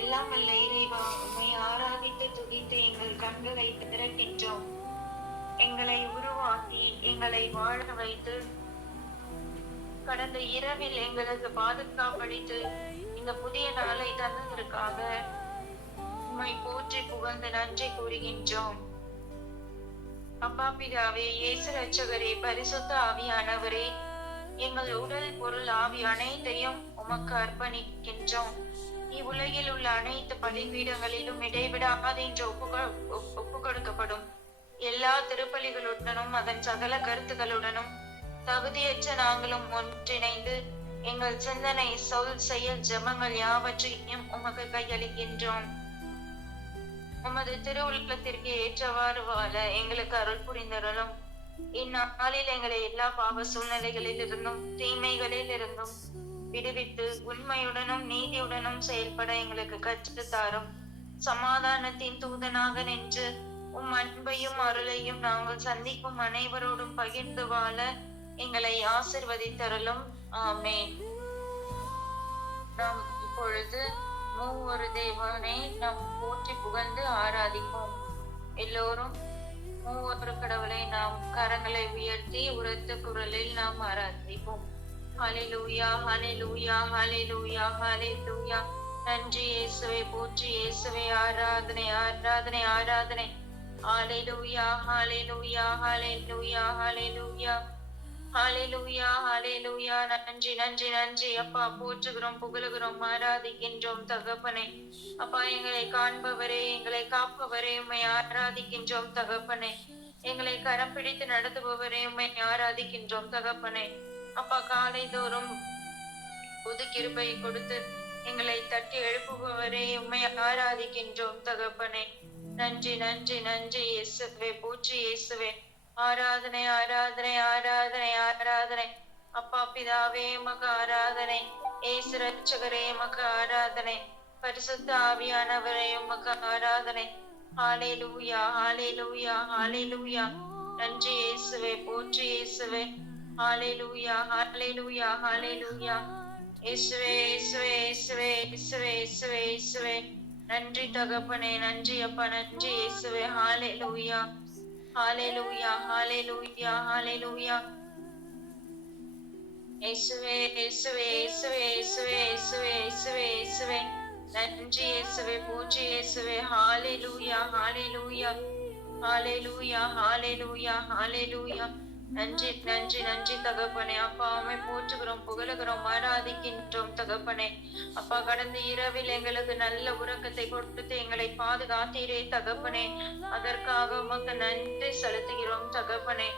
எல்லாம் வல்ல இறைவா, உம்மை ஆராதித்து துதித்து எங்கள் கண்களை திறக்கின்றோம். எங்களை உருவாக்கி எங்களை வாழ வைத்து கடந்த இரவில் எங்களுக்கு பாதுகாப்பளித்து இந்த புதிய நாளை தந்ததற்காக உம்மை போற்றி புகழ்ந்து நன்றி கூறுகின்றோம். அப்பா பிதாவே, இயேசு ரட்சகரே, பரிசுத்த ஆவியானவரே, எங்கள் உடல் பொருள் ஆவி அனைத்தையும் உமக்கு அர்ப்பணிக்கின்றோம். இவ்வுலகில் உள்ள அனைத்து பலிபீடங்களிலும் இடைவிடாதென்று ஒப்பு கொடுக்கப்படும் எல்லா திருப்பலிகளுடனும் அதன் சகல கருத்துக்களுடனும் தகுதியற்ற நாங்களும் ஒன்றிணைந்து எங்கள் சிந்தனை, சொல், செயல், ஜெபங்கள் யாவற்றையும் உமக்கு கையளிக்கின்றோம். உமது திருவுள்ளத்திற்கு ஏற்றவாறு வாழ எங்களுக்கு அருள் புரிந்தருளும். இந்நாளில் எங்களை எல்லா பாவ சூழ்நிலைகளில் இருந்தும் தீமைகளில் இருந்தும் விடுவித்து உண்மையுடனும் நீதியுடனும் செயல்பட எங்களுக்கு கற்றுத்தாரும். சமாதானத்தின் தூதனாக நின்று உம் அன்பையும் அருளையும் நாங்கள் சந்திக்கும் அனைவரோடும் பகிர்ந்து வாழ எங்களை ஆசிர்வதித்தருளும். ஆமென். நாம் இப்பொழுது மூவொரு தேவனை நாம் போற்றி புகழ்ந்து ஆராதிப்போம். எல்லோரும் மூவொரு கடவுளை நாம் கரங்களை உயர்த்தி உரத்த குரலில் நாம் ஆராதிப்போம். ஹல்லேலூயா, ஹல்லேலூயா, ஹல்லேலூயா, ஹல்லேலூயா. நன்றி இயேசுவே, போற்றி இயேசுவே, ஆராதனை, ஆராதனை, ஆராதனை. ஹல்லேலூயா, ஹல்லேலூயா, ஹல்லேலூயா, ஹல்லேலூயா, ஹல்லேலூயா, ஹல்லேலூயா. நன்றி, நன்றி, நன்றி அப்பா. போற்றுகிறோம், புகழுகிறோம், ஆராதிக்கின்றோம் தகப்பனே. அப்பா, எங்களை காண்பவரே, எங்களை காப்பவரே, உம்மை ஆராதிக்கின்றோம் தகப்பனே. எங்களை கரம் பிடித்து நடத்துபவரே, உம்மை ஆராதிக்கின்றோம் தகப்பனே. அப்பா, காலை தோறும் புது கிருபை கொடுத்து எங்களை தட்டி எழுப்புபவரே, உம்மை ஆராதிக்கின்றோம் தகப்பனே. நன்றி, நன்றி, நன்றி இயேசுவே, போற்றி இயேசுவே. ஆராதனை, ஆராதனை, ஆராதனை, ஆராதனை. அப்பா பிதாவே, உமக்கு ஆராதனை. இயேசு ரட்சகரே, உமக்கு ஆராதனை. பரிசுத்த ஆவியானவரே, உமக்கு ஆராதனை. ஹல்லேலூயா, ஹல்லேலூயா, ஹல்லேலூயா. நன்றி இயேசுவே, போற்றி இயேசுவே. ஹல்லேலூயா, ஹல்லேலூயா, ஹல்லேலூயா. இயேசுவே, இயேசுவே, இயேசுவே, இயேசுவே, இயேசுவே, இயேசுவே. நன்றி தகப்பனே, நன்றி அப்பா, நன்றி இயேசுவே. ஹல்லேலூயா, ஹல்லேலூயா, ஹல்லேலூயா, ஹல்லேலூயா. இயேசுவே, இயேசுவே, இயேசுவே, இயேசுவே, இயேசுவே, இயேசுவே, இயேசுவே. நன்றி இயேசுவே, போற்றி இயேசுவே. ஹல்லேலூயா, ஹல்லேலூயா, ஹல்லேலூயா, ஹல்லேலூயா, ஹல்லேலூயா. நன்றி, நன்றி, நன்றி தகப்பனே. அப்பா, உம்மை போற்றுகிறோம், புகழுகிறோம், ஆராதிக்கின்றோம் தகப்பனே. அப்பா, கடந்த இரவில் எங்களுக்கு நல்ல உறக்கத்தை கொடுத்து எங்களை பாதுகாத்தீரே தகப்பனே. அதற்காக உமக்கு நன்றி செலுத்துகிறோம் தகப்பனே.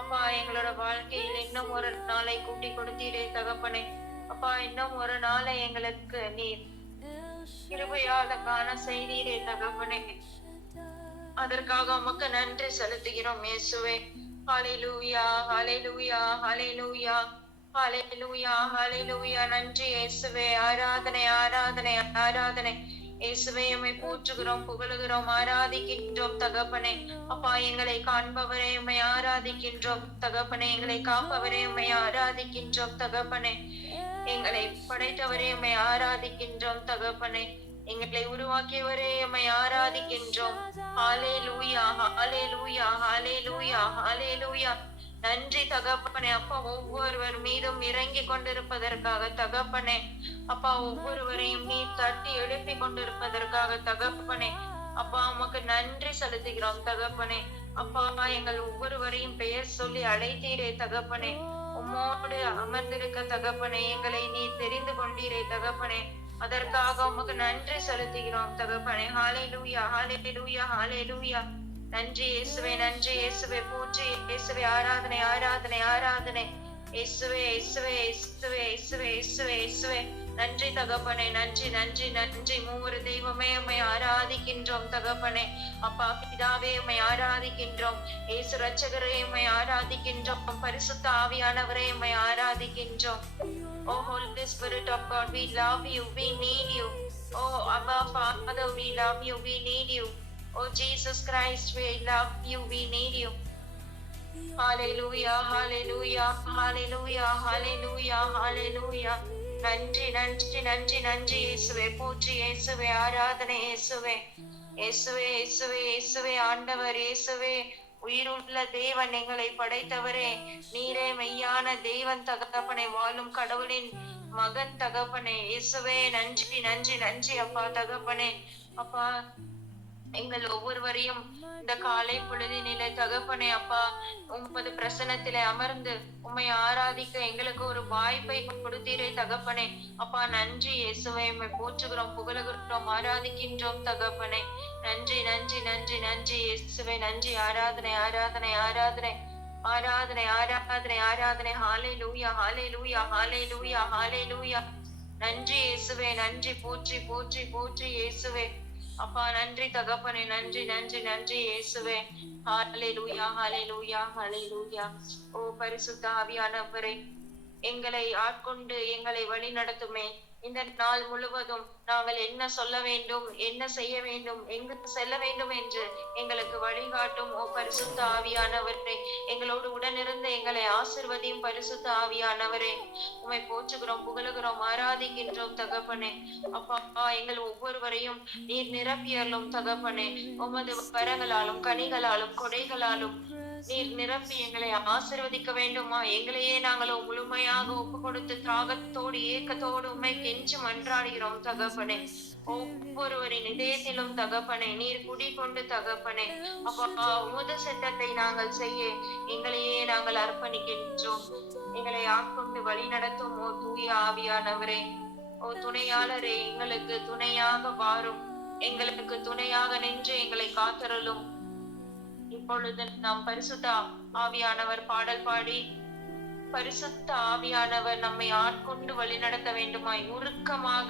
அப்பா, எங்களோட வாழ்க்கையில் இன்னும் ஒரு நாளை கூட்டி கொடுத்தீரே தகப்பனே. அப்பா, இன்னும் ஒரு நாளை எங்களுக்கு நீர் கிருபையால காண செய்தீரே தகப்பனே. அதற்காக உமக்கு நன்றி செலுத்துகிறோம் இயேசுவே. ஹல்லேலூயா, ஹல்லேலூயா, ஹல்லேலூயா, ஹல்லேலூயா, ஹல்லேலூயா. நன்றி இயேசுவே. ஆராதனை, ஆராதனை, ஆராதனை. இயேசுவே, உம்மை போற்றுகிறோம், புகழுகிறோம், ஆராதிக்கின்றோம் தகப்பனே. அப்பா, எங்களை காண்பவரே, உம்மை ஆராதிக்கின்றோம் தகப்பனே. எங்களை காப்பவரே, உம்மை ஆராதிக்கின்றோம் தகப்பனே. எங்களை படைத்தவரே, உம்மை ஆராதிக்கின்றோம் தகப்பனே. எங்களை உருவாக்கியவரே, உம்மை ஆராதிக்கின்றோம். ஹல்லேலூயா, ஹல்லேலூயா, ஹல்லேலூயா, ஹல்லேலூயா. நன்றி தகப்பனே. அப்பா, ஒவ்வொருவர் மீதும் இறங்கி கொண்டிருப்பதற்காக தகப்பனே. அப்பா, ஒவ்வொருவரையும் நீ தட்டி எழுப்பி கொண்டிருப்பதற்காக தகப்பனே. அப்பா, உமக்கு நன்றி செலுத்துகிறோம் தகப்பனே. அப்பா, எங்கள் ஒவ்வொருவரையும் பெயர் சொல்லி அழைத்தீரே தகப்பனே. உம்மோடு அமர்ந்திருக்க தகப்பனே எங்களை நீ தெரிந்து கொண்டீரே தகப்பனே. அதற்காக உமக்கு நன்றி செலுத்துகிறோம் தகப்பனே. ஹல்லேலூயா, ஹல்லேலூயா, ஹல்லேலூயா. நன்றி இயேசுவே, நன்றி இயேசுவே, போற்றி இயேசுவே. ஆராதனை, ஆராதனை, ஆராதனை. இயேசுவே, இயேசுவே, இயேசுவே, இயேசுவே, இயேசுவே, இயேசுவே. நன்றி தகப்பனே, நன்றி, நன்றி, நன்றி. மூவரு தெய்வமே, உம்மை ஆராதிக்கின்றோம் தகப்பனே. அப்பா பிதாவே, உம்மை ஆராதிக்கின்றோம். இயேசு ரட்சகரே, உம்மை ஆராதிக்கின்றோம். பரிசுத்த ஆவியானவரே, உம்மை ஆராதிக்கின்றோம். Oh Holy Spirit of God, we love you, we need you. Oh Abba Father, we love you, we need you. Oh Jesus Christ, we love you, we need you. Hallelujah, hallelujah, hallelujah, hallelujah, hallelujah. நன்றி நன்றி நன்றி நன்றி இயேசுவே. போற்றி இயேசுவே. ஆராதனை இயேசுவே. இயேசுவே இயேசுவே இயேசுவே. ஆண்டவர் இயேசுவே. உயிருள்ள தேவன், எங்களை படைத்தவரே, நீரே மெய்யான தேவன் தகப்பனை, வாழும் கடவுளின் மகன் தகப்பனே. இயேசுவே நன்றி நன்றி நன்றி அப்பா தகப்பனே. அப்பா, எங்கள் ஒவ்வொருவரையும் இந்த காலை பொழுதினிலே தகப்பனே அப்பா, உமது பிரசன்னத்திலே அமர்ந்து உம்மை ஆராதிக்க எங்களுக்கு ஒரு வாய்ப்பை கொடுத்தீரே தகப்பனே. அப்பா நன்றி இயேசுவை. உம்மை போற்றுகிறோம், புகழுகிறோம், ஆராதிக்கின்றோம் தகப்பனே. நன்றி நன்றி நன்றி நன்றி இயேசுவை. நன்றி. ஆராதனை ஆராதனை ஆராதனை ஆராதனை ஆராதனை ஆராதனை. ஹalleluya ஹalleluya ஹalleluya ஹalleluya. நன்றி இயேசுவே. நன்றி. போற்றி போற்றி போற்றி இயேசுவே. அப்பா நன்றி தகப்பனே. நன்றி நன்றி நன்றி இயேசுவே. ஹalleluya ஹalleluya ஹalleluya. ஓ பரிசுத்த ஆவியானவரே, எங்களை ஆட்கொண்டு எங்களை வழி நடத்துமே. இந்த நாள் முழுவதும் நாங்கள் என்ன சொல்ல வேண்டும், என்ன செய்ய வேண்டும், எங்கு செல்ல வேண்டும் என்று எங்களுக்கு வழிகாட்டும் ஓ பரிசுத்த ஆவியானவரே. எங்களோடு உடனிருந்து எங்களை ஆசிர்வதியும் பரிசுத்த ஆவியானவரே. உம்மை போற்றுகிறோம், புகழுகிறோம், ஆராதிக்கின்றோம் தகப்பனே. அப்பா, எங்கள் ஒவ்வொருவரையும் நீர் நிரப்பியலும் தகப்பனே. உமது வரங்களாலும் கனிகளாலும் கொடைகளாலும் நீர் நிரப்பி எங்களை ஆசீர்வதிக்க வேண்டுமா. எங்களையே நாங்களும் முழுமையாக ஒப்பு கொடுத்து தியாகத்தோடு ஏக்கத்தோடு உண்மை கெஞ்சி மன்றாடுகிறோம் தகப்பனே. ஒவ்வொருவரின் இதயத்திலும் தகப்பனே நீர் குடிகொண்டு தகப்பனே அப்பா, உமது சித்தத்தை நாங்கள் செய்ய எங்களையே நாங்கள் அர்ப்பணிக்கின்றோம். எங்களை ஆட்கொண்டு வழி நடத்தும் ஓ தூய ஆவியானவரே, ஓ துணையாளரே, எங்களுக்கு துணையாக வாரும். எங்களுக்கு துணையாக நின்று எங்களை காத்தருளும். இப்பொழுது நாம் பரிசுத்த ஆவியானவர் பாடல் பாடி பரிசுத்த ஆவியானவர் நம்மை ஆட்கொண்டு வழி நடத்த வேண்டுமாய் உருக்கமாக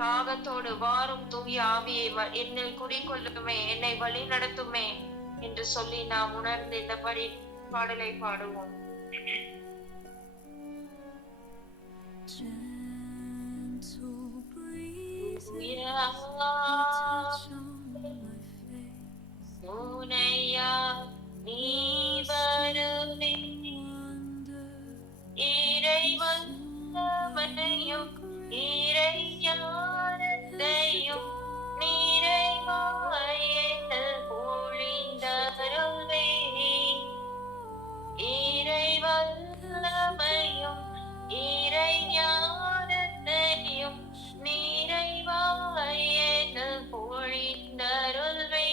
தாகத்தோடு வாரும் தூய ஆவியை என்னில் குடிக்கொள்ளுமே, என்னை வழி நடத்துமே என்று சொல்லி நாம் உணர்ந்து இந்த பாடலை பாடுவோம். நீ வருவே இறைவன் மனையும் இறைஞானத்தையும் நிறைவாயல் பொழிந்தருள்வே. இறைவல்லமையும் இறைஞானத்தையும் நிறைவாயல் பொழிந்தருள்வே.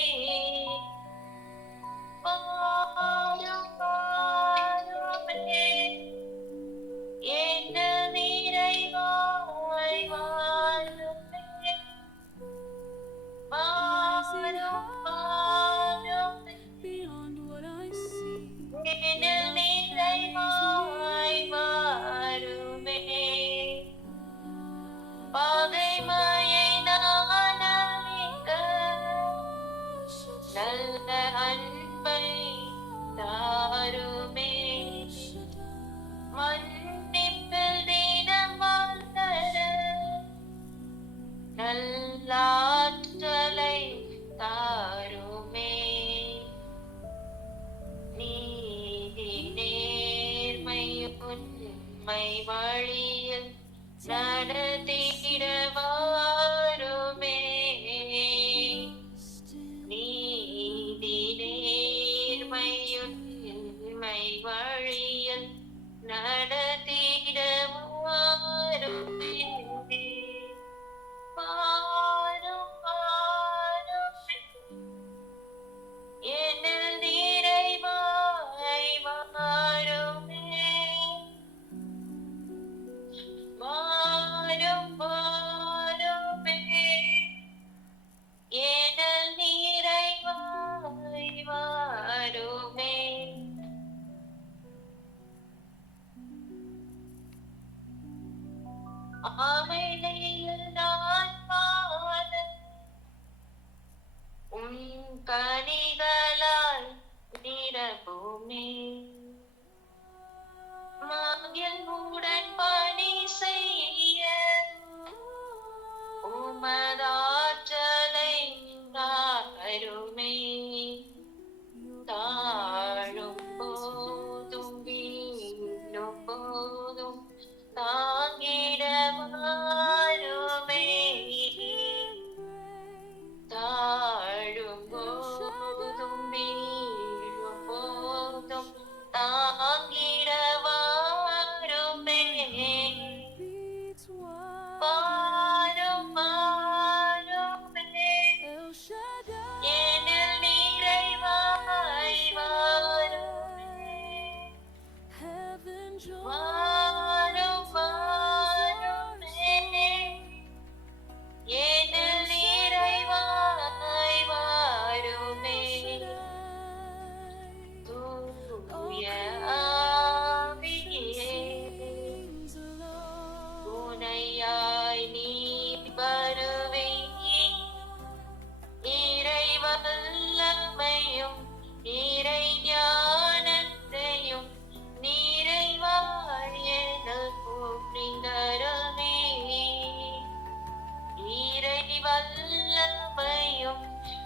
நல்லாற்றலை தாருமே. நீதி நேர்மை உண்மை வழியில் நடத்திட வாருமே. நீதி நேர்மை உண்மை வழியில் நடத்திட வாருமே. என்னில் நிறைவாய் வாருமே. வாரும் வாருமே. என்னில் நிறைவாய் வாருமே. அமைதியில் நான் வாழ உன் கனிகளால் நிரப்புமே. மகிழ்வுடன் பணி செய்ய உமதாற்றலை தாருமே. தாழும் போதும் வீழும் போதும் தாங்கிட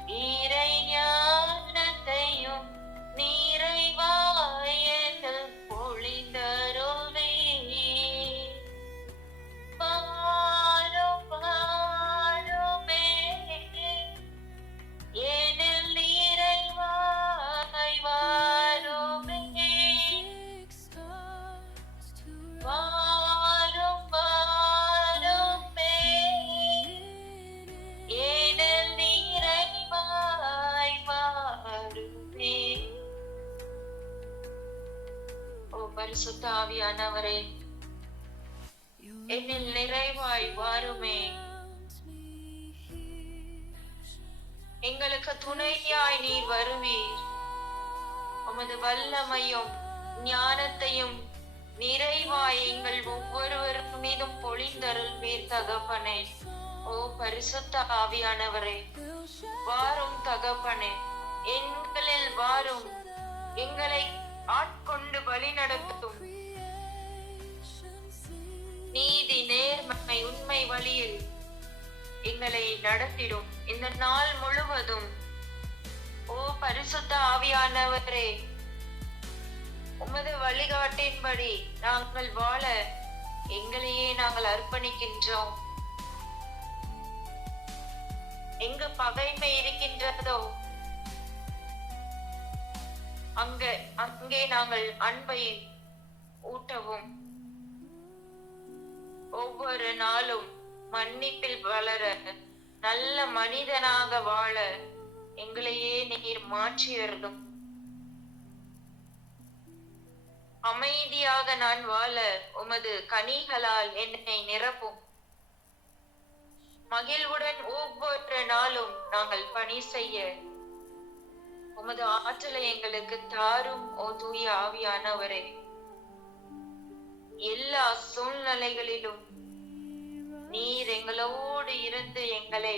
இறை ஞானத்தையும் நிறைவாயத்தில் பொழிந்தருளே. வாரும் வாருமே எனில் நிறைவாய் வாருமே. வாரும் வாருமே எனில் நிறைவாய் வாருமே. ஓ பரிசுத்த ஆவியானவரே, என்னில் நிறைவாய் வாருமே. எங்களுக்கு துணையாய் நீர் வருவீர். உமது வல்லமையும் ஞானத்தையும் நிறைவாய் எங்கள் ஒவ்வொருவர் மீதும் பொழிந்தருள்வீர் தகப்பனே. ஓ பரிசுத்த ஆவியானவரே, வாரும் தகப்பனே, எங்களில் வாரும், எங்களை ஆட்கொண்டு வழி நடத்தும். நீதி நேர்மை உண்மை வழியில் எங்களை நடத்திடும் இந்த நாள் முழுவதும். ஓ பரிசுத்த ஆவியானவரே, உமது வழிகாட்டின்படி நாங்கள் வாழ எங்களையே நாங்கள் அர்ப்பணிக்கின்றோம். எங்கு பகைமை இருக்கின்றதோ அங்கே நாங்கள் அன்பை ஊட்டவும், ஒவ்வொரு நாளும் மன்னிப்பில் வளர, நல்ல மனிதனாக வாழ எங்களையே நீர் மாற்றியருளும். அமைதியாக நான் வாழ உமது கனிகளால் என்னை நிரப்பும். மகிழ்வுடன் ஒவ்வொரு நாளும் நாங்கள் பணி செய்ய உமது ஆற்றலை எங்களுக்கு தாரும். ஓ தூய ஆவியானவரே, எல்லா சூழ்நிலைகளிலும் நீர் எங்களோடு இருந்து எங்களை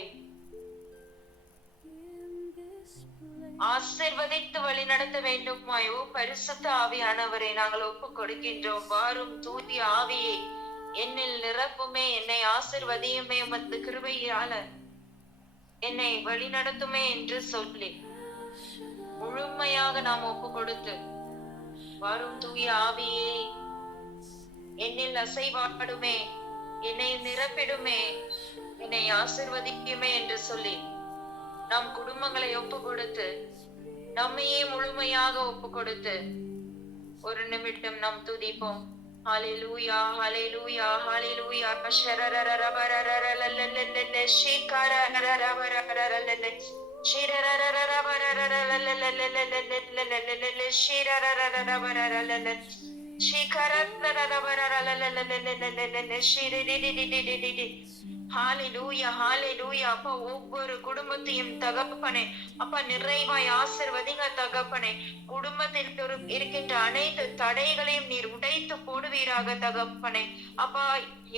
ஆசீர்வதித்து வழி நடத்த வேண்டுமாய். ஓ பரிசுத்த ஆவியானவரை நாங்கள் ஒப்பு கொடுக்கின்றோம். வாரும் தூய ஆவியை என்னில் நிரப்புமே, என்னை ஆசீர்வதியுமே, உமது கிருபையால என்னை வழி நடத்துமே என்று சொல்லி முழுமையாக நாம் ஒப்பு கொடுத்து, வாரும் தூய ஆவியே என்னில் அசைவாடுமே, என்னை நிரப்பிடுமே, என்னை ஆசீர்வதிக்குமே என்று சொல்லி நம் குடும்பங்களை ஒப்பு கொடுத்து, நம்மையே முழுமையாக ஒப்பு கொடுத்து ஒரு நிமிடம் நாம் துதிப்போம். ஹalleluya hallelujah hallelujah ஷரரரரபரரரலலலல ஷிகரரரரபரரலல ஷிரரரரரபரரலலலல ஷிரரரரபரரலல ஷிகரரரரபரரலலலல ஷிரிடிடிடிடிடி. ஹalleluya hallelujah. அப்பா, ஒவ்வொரு குடும்பத்தையும் தகப்பனே அப்பா நிறைவாய் ஆசீர்வதிங்க தகப்பனே. குடும்பத்தில் இருக்கின்ற அனைத்து தடைகளையும் நீர் உடைத்து போடுவீராக தகப்பனே. அப்பா,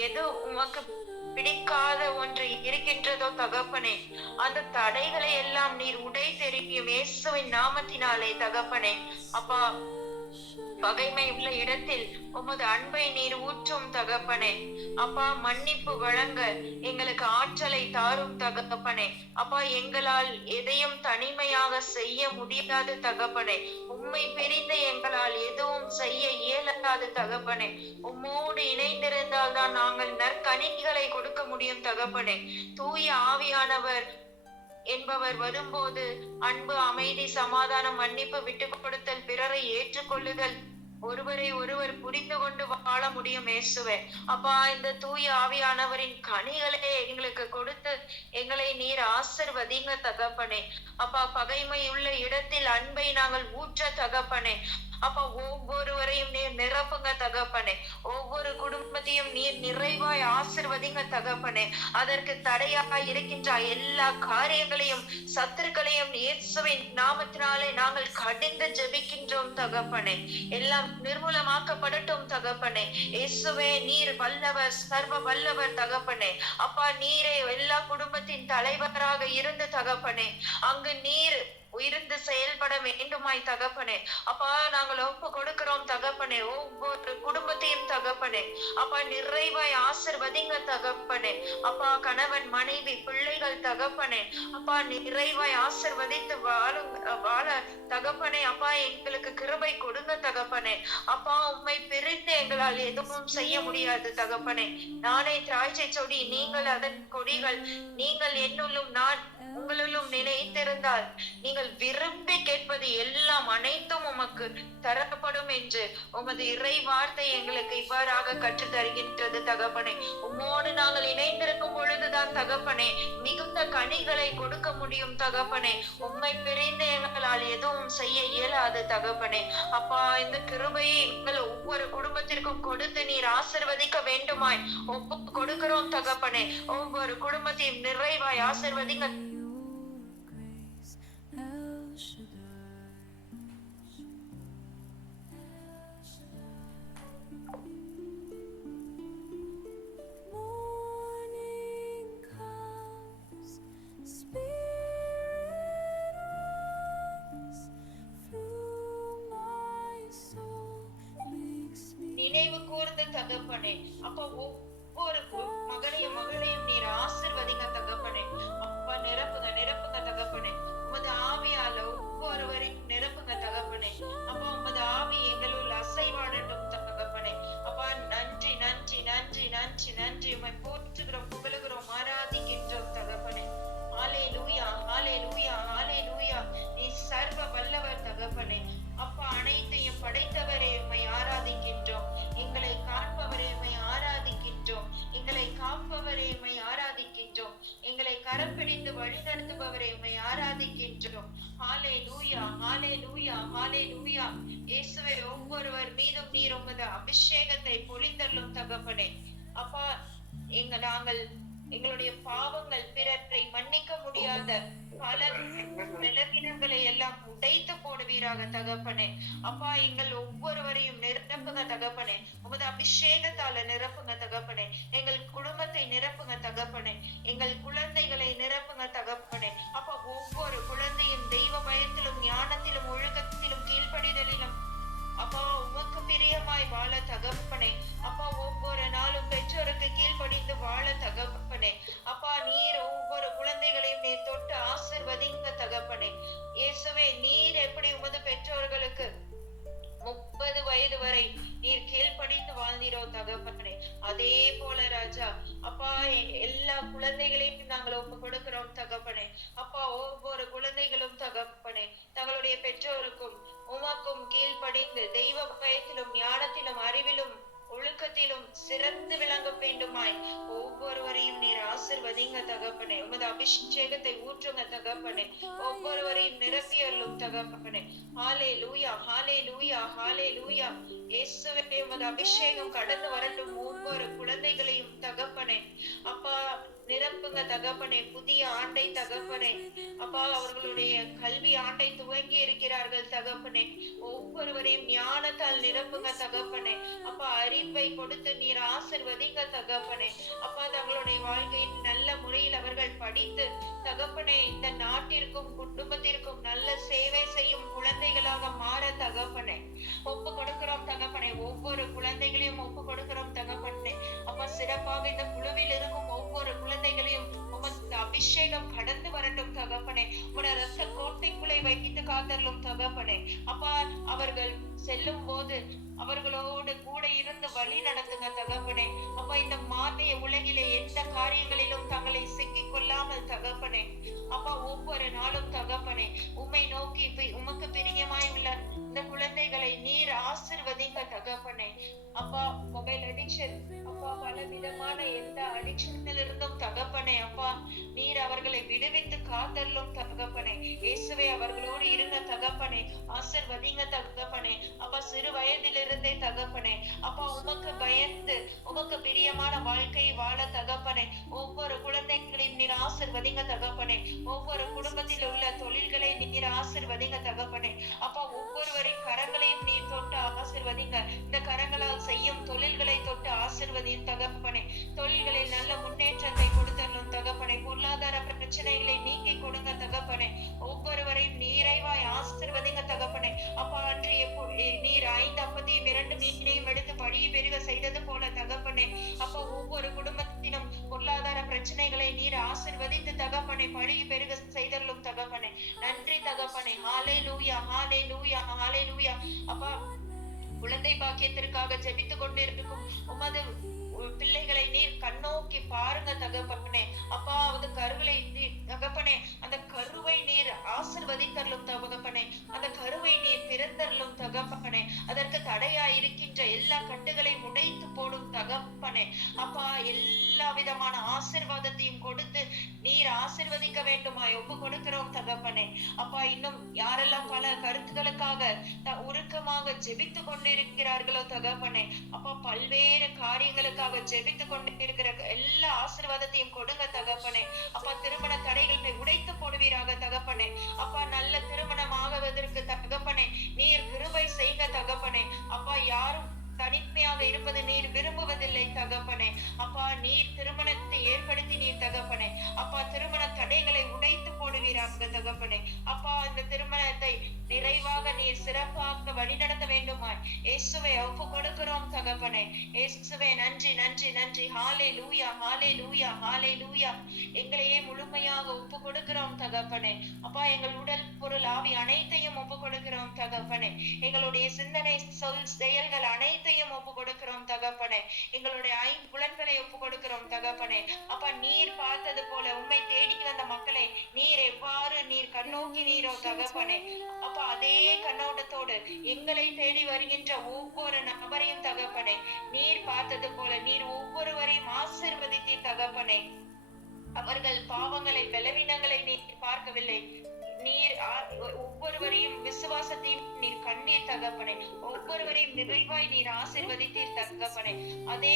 எது உமக்கு பிடிக்காத ஒன்று இருக்கின்றதோ தகப்பனே, அந்த தடைகளை எல்லாம் நீர் உடைத்தெறியும் இயேசுவின் நாமத்தினாலே தகப்பனே. அப்பா, பகைமை உள்ள இடத்தில் உமது அன்பை நீர் ஊற்றும் தகப்பனே. அப்பா, மன்னிப்பு வழங்க எங்களுக்கு ஆற்றலை தாரும் தகப்பனே. அப்பா, எங்களால் எதையும் தனிமையாக செய்ய முடியாது தகப்பனே. உம்மை பிரிந்து எங்களால் எதுவும் செய்ய இயலாது தகப்பனே. உம்மோடு இணைந்திருந்தால் தான் நாங்கள் நற்கனிகளை கொடுக்க முடியும் தகப்பனே. தூய ஆவியானவர் என்பவர் வரும்போது அன்பு, அமைதி, சமாதானம், மன்னிப்பு, விட்டு கொடுத்தல், பிறரை ஏற்றுக்கொள்ளுதல், ஒருவரை ஒருவர் புரிந்து கொண்டு வாழ முடியும் இயேசுவே. அப்பா, இந்த தூய ஆவியானவரின் கனிகளை எங்களுக்கு கொடுத்து எங்களை நீர் ஆசீர்வதிங்க தகப்பனே. அப்பா, பகைமை உள்ள இடத்தில் அன்பை நாங்கள் ஊற்ற தகப்பனே. அப்பா, ஒவ்வொருவரையும் நீர் நிரப்புங்க தகப்பனே. ஒவ்வொரு குடும்பத்தையும் நீர் நிறைவாய் ஆசீர்வதிங்க தகப்பனே. அதற்கு தடையாக இருக்கின்ற எல்லா காரியங்களையும் சத்துருக்களையும் இயேசுவின் நாமத்தினாலே நாங்கள் கடிந்து ஜெபிக்கின்றோம் தகப்பனே. எல்லாம் நிர்மூலமாக்கப்படட்டும் தகப்பனே. இயேசுவே, நீர் வல்லவர், சர்வ வல்லவர் தகப்பனே. அப்பா, நீரே எல்லா குடும்பத்தின் தலைவராக இருந்து தகப்பனே, அங்கு நீர் உயிர்ந்து செயல்பட வேண்டுமாய் தகப்பனே. அப்பா நாங்கள் ஒப்பு கொடுக்கிறோம் தகப்பனே. ஒவ்வொரு குடும்பத்தையும் தகப்பனே அப்பா நிறைவாய் ஆசிர்வதிங்க தகப்பனே. அப்பா கணவன் மனைவி பிள்ளைகள் தகப்பனே அப்பா நிறைவாய் ஆசிர்வதித்து வாழ தகப்பனே. அப்பா எங்களுக்கு கிருபை கொடுங்க தகப்பனே. அப்பா உம்மை பிரிந்து எங்களால் எதுவும் செய்ய முடியாது தகப்பனே. நானே திராட்சை செடி, நீங்கள் அதன் கொடிகள். நீங்கள் என்னுள்ளும் நான் உங்களுள்ளும் நினைத்திருந்தால் நீங்கள் விரும்பி கேட்பது எல்லாம் அனைத்தும் உமக்கு தரப்படும் என்று உமது இறை வார்த்தை எங்களுக்கு இவ்வாறாக கற்று தருகின்றது தகப்பனே. உம்மோடு நாங்கள் இணைந்திருக்கும் பொழுதுதான் தகப்பனே மிகுந்த கனிகளை கொடுக்க முடியும் தகப்பனே. உம்மை பிரிந்து எங்களால் எதுவும் செய்ய இயலாது தகப்பனே. அப்பா இந்த கிருபையை எங்கள் ஒவ்வொரு குடும்பத்திற்கும் கொடுத்து நீர் ஆசிர்வதிக்க வேண்டுமாய் ஒப்பு கொடுக்கிறோம் தகப்பனே. ஒவ்வொரு குடும்பத்தையும் நிறைவாய் ஆசிர்வதிங்க. நினைவு கூர்ந்து தகப்பனே அப்பா ஒவ்வொரு மகளையும் நீர் ஆசிர்வதிங்க தகப்பனே. அப்பா நிரப்புங்க தகப்பனே. உமது ஆவியால ஒவ்வொருவரையும் நிரப்புங்க தகப்பனே. அப்பா உமது ஆவி எங்களுள் அசைவாடட்டும் தகப்பனே. அப்பா நன்றி நன்றி நன்றி நன்றி நன்றி. உம்மை போற்றுகிறோம், புகழுகிறோம், ஆராதிக்கின்றோம் தகப்பனே. ஹல்லேலூயா ஹல்லேலூயா ஹல்லேலூயா. நீ சர்வ வல்லவர் தகப்பனே. அப்பா அனைத்தையும் படைத்தவரே உம்மை ஆராதிக்கின்றோம். எங்களை காண்பவரே உம்மை ஆராதிக்கின்றோம். எங்களை காப்பவரே உம்மை ஆராதிக்கின்றோம். எங்களை கரம் பிடித்து வழி நடத்துபவரே உம்மை ஆராதிக்கின்றோம். ஹல்லேலூயா ஹல்லேலூயா ஹல்லேலூயா. இயேசுவே ஒவ்வொருவர் மீதும் நீர் உமது அபிஷேகத்தை பொழிந்தருளும் தகப்பனே. அப்பா நாங்கள் எங்களுடைய பாவங்கள், பிறரை மன்னிக்க முடியாத பல விலகினங்களை எல்லாம் உடைத்து போடுவீராக தகப்பனே. அப்பா எங்கள் ஒவ்வொருவரையும் நிரப்புங்க தகப்பனே. உமது அபிஷேகத்தால நிரப்புங்க தகப்பனே. எங்கள் குடும்பத்தை நிரப்புங்க தகப்பனே. எங்கள் குழந்தைகளை நிரப்புங்க தகப்பனே. அப்பா ஒவ்வொரு குழந்தையும் தெய்வ பயத்திலும் ஞானத்திலும் ஒழுக்கத்திலும் கீழ்ப்படிதலிலும் அப்பா உமக்கு பிரியமாய் வாழ தகப்பனே. அப்பா ஒவ்வொரு நாளும் பெற்றோருக்கு கீழ்ப்படிந்து வாழ தகப்பனே. அப்பா நீர் ஒவ்வொரு குழந்தைகளையும் நீர் தொட்டு ஆசிர்வதிங்க தகப்பனே. இயேசுவே நீர் எப்படி உமது பெற்றோர்களுக்கு 30 வயது வரை நீர் கீழ்ப்படிந்து வாழ்ந்தீரோ தகப்பனே, அதே போல ராஜா அப்பா எல்லா குழந்தைகளையும் நாங்கள் ஒப்பு கொடுக்கிறோம் தகப்பனே. அப்பா ஒவ்வொரு குழந்தைகளும் தகப்பனே தங்களுடைய பெற்றோருக்கும் உமக்கும் கீழ்ப்படிந்து தெய்வ பயத்திலும் ஞானத்திலும் அறிவிலும் ஒழுக்கத்திலும் சிறந்து விளங்க வேண்டுமாய் ஒவ்வொருவரையும் நீர் ஆசிர்வதிங்க தகப்பனே. உமது அபிஷேகத்தை ஊற்றுங்க தகப்பனே. ஒவ்வொருவரையும் நிரப்பியல்லும் தகப்பனே. ஹல்லேலூயா ஹல்லேலூயா ஹல்லேலூயா. இயேசுவே உமது அபிஷேகம் கடந்து வரட்டும் ஒவ்வொரு குழந்தைகளையும் தகப்பனே. அப்பா நிரப்புங்க தகப்பனே. புதிய ஆண்டை தகப்பனே அப்பா அவர்களுடைய கல்வி ஆண்டை துவங்கி இருக்கிறார்கள் தகப்பனே. ஒவ்வொருவரையும் ஞானத்தால் நிரப்புங்க தகப்பனே. அப்பா அறிவை கொடுத்து நீர் ஆசிர்வதிங்க தகப்பனே. அப்பா தங்களுடைய வாழ்க்கையின் நல்ல முறையில் அவர்கள் படித்து தகப்பனே இந்த நாட்டிற்கும் குடும்பத்திற்கும் நல்ல சேவை செய்யும் குழந்தைகளாக மாற தகப்பனே ஒப்பு கொடுக்கிறோம் தகப்பனே. ஒவ்வொரு குழந்தைகளையும் ஒப்பு கொடுக்கிறோம் தகப்பனே. அப்பா சிறப்பாக இந்த குழுவில் இருக்கும் ஒவ்வொரு குழந்தைகளையும் உமது அபிஷேகம் கடந்து வரட்டும் தகப்பனே. உடைய ரத்த கோட்டைக்குள்ளே வைத்து காத்தரலும் தகப்பனே. அப்பா அவர்கள் செல்லும் போது அவர்களோடு கூட இருந்து வழி நடத்துங்க தகப்பனே. அப்பா இந்த மாநில உலகிலே எந்த காரியங்களிலும் தங்களை சிக்கிக் கொள்ளாமல் தகப்பனே. அப்பா ஒவ்வொரு நாளும் தகப்பனே உம்மை நோக்கி உமக்கு பிரியமாய் உள்ள இந்த குழந்தைகளை நீர் ஆசிர்வதிங்க தகப்பனே. அப்பா மொபைல் அடிக்ஷன் அப்பா பல விதமான எந்த அடிக்ஷனில் இருந்தும் தகப்பனே அப்பா நீர் அவர்களை விடுவித்து காத்தரலும் தகப்பனே. இயேசுவே அவர்களோடு இருந்த தகப்பனே ஆசிர்வதிங்க தகப்பனே. அப்பா சிறு வயதிலிருந்தே தகப்பனே அப்பா உமக்கு பயந்து உமக்கு பிரியமான வாழ்க்கையை வாழ தகப்பனே. ஒவ்வொரு குழந்தைகளையும் நீர் ஆசிர்வதிங்க தகப்பனே. ஒவ்வொரு குடும்பத்தில் உள்ள தொழில்களை நீர் ஆசிர்வதிங்க தகப்பனே. அப்பா ஒவ்வொருவரின் கரங்களையும் நீர் தொட்டு ஆசிர்வதிங்க. இந்த கரங்களால் செய்யும் தொழில்களை தொட்டு ஆசிர்வதியும் தகப்பனே. தொழில்களில் நல்ல முன்னேற்றத்தை கொடுத்தரலும் தகப்பனே. பொருளாதார பிரச்சனைகளை நீக்கி கொடுங்க தகப்பனே. ஒவ்வொருவரையும் நீர தகப்பனே. அப்பா அன்றைய நீர் 5 அப்பத்தையும் 2 மீனையும் எடுத்து பழிய பெருக செய்தது போல தகப்பனே. அப்பா ஒவ்வொரு குடும்பத்திலும் பொருளாதார பிரச்சனைகளை நீர் ஆசீர்வதித்து தகப்பனே பழிய பெருக செய்தல்லும் தகப்பனே. நன்றி தகப்பனே. ஹalleluya ஹalleluya ஹalleluya. அப்பா குழந்தை பாக்கியத்திற்காக ஜெபித்துக் கொண்டிருக்கும் உமது பிள்ளைகளை நீர் கண்ணோக்கி பாருங்க தகப்பனே. அப்பா அந்த கருவிலை தகப்பனே, அந்த கருவை நீர் ஆசிர்வதித்தரலும் தகப்பனே. அந்த கருவை நீர் திறந்தரலும் தகப்பனே. அதற்கு தடையா இருக்கின்ற எல்லா கட்டுகளை உடைத்து போடும் தகப்பனே. அப்பா எல்லா விதமான ஆசிர்வாதத்தையும் கொடுத்து நீர் ஆசிர்வதிக்க வேண்டுமாய் ஒப்பு கொடுக்கிறோம் தகப்பனே. அப்பா இன்னும் யாரெல்லாம் பல கருத்துக்களுக்காக உருக்கமாக ஜெபித்து கொண்டிருக்கிறார்களோ தகப்பனே. அப்பா பல்வேறு காரியங்களுக்காக ஜெபித்து கொண்டிருக்கிற எல்லா ஆசீர்வாதத்தையும் கொடுங்க தகப்பனே. அப்பா திருமண தடைகளை உடைத்து போடுவீராக தகப்பனே. அப்பா நல்ல திருமணம் ஆகுவதற்கு தகப்பனே நீர் கிருபை செய்க தகப்பனே. அப்பா யாரும் தனிமையாக இருப்பது நீர் விரும்புவதில்லை தகப்பனே. அப்பா நீர் திருமணத்தை ஏற்படுத்தி நீர் தகப்பனே. அப்பா திருமண தடைகளை உடைத்து போடுவீராக தகப்பனே. அப்பா இந்த திருமணத்தை நிறைவாக நீர் சிறப்பாக வழிநடத்த வேண்டுமாய் இயேசுவை ஒப்பு கொடுக்கிறோம் தகப்பனே. இயேசுவே நன்றி நன்றி நன்றி. ஹalleluya ஹalleluya ஹalleluya. எங்களையே முழுமையாக ஒப்பு கொடுக்கிறோம் தகப்பனே. அப்பா எங்கள் உடல் பொருள் ஆவி அனைத்தையும் ஒப்பு கொடுக்கிறோம் தகப்பனே. எங்களுடைய சிந்தனை சொல் செயல்கள் அனைத்தையும் ஒப்பு கொடுக்கிறோம் தகப்பனே. எங்களுடைய ஐம்புலன்களை ஒப்பு கொடுக்கிறோம் தகப்பனே. அப்பா நீர் பார்த்தது போல உம்மை தேடி வந்த மக்களை நீர் எவ்வாறு நீர் கண்ணோக்கி நீரோ தகப்பனே. அப்பா அதே கண்ணோட்டத்தோடு எங்களை தேடி வருகின்ற ஒவ்வொரு நபரையும் தகப்பனே நீர் பார்த்தது போல நீர் ஒவ்வொருவரையும் ஆசீர்வதித்தீர் தகப்பனே. அவர்கள் பாவங்களை பலவீனங்களை நீர் பார்க்கவில்லை. நீர் ஒவ்வொருவரையும் விசுவாசத்தையும் நீர் கண்டீர் தகப்பனே. ஒவ்வொருவரையும் நிறைவாய் நீர் ஆசீர்வதித்தீர் தகப்பனே. அதே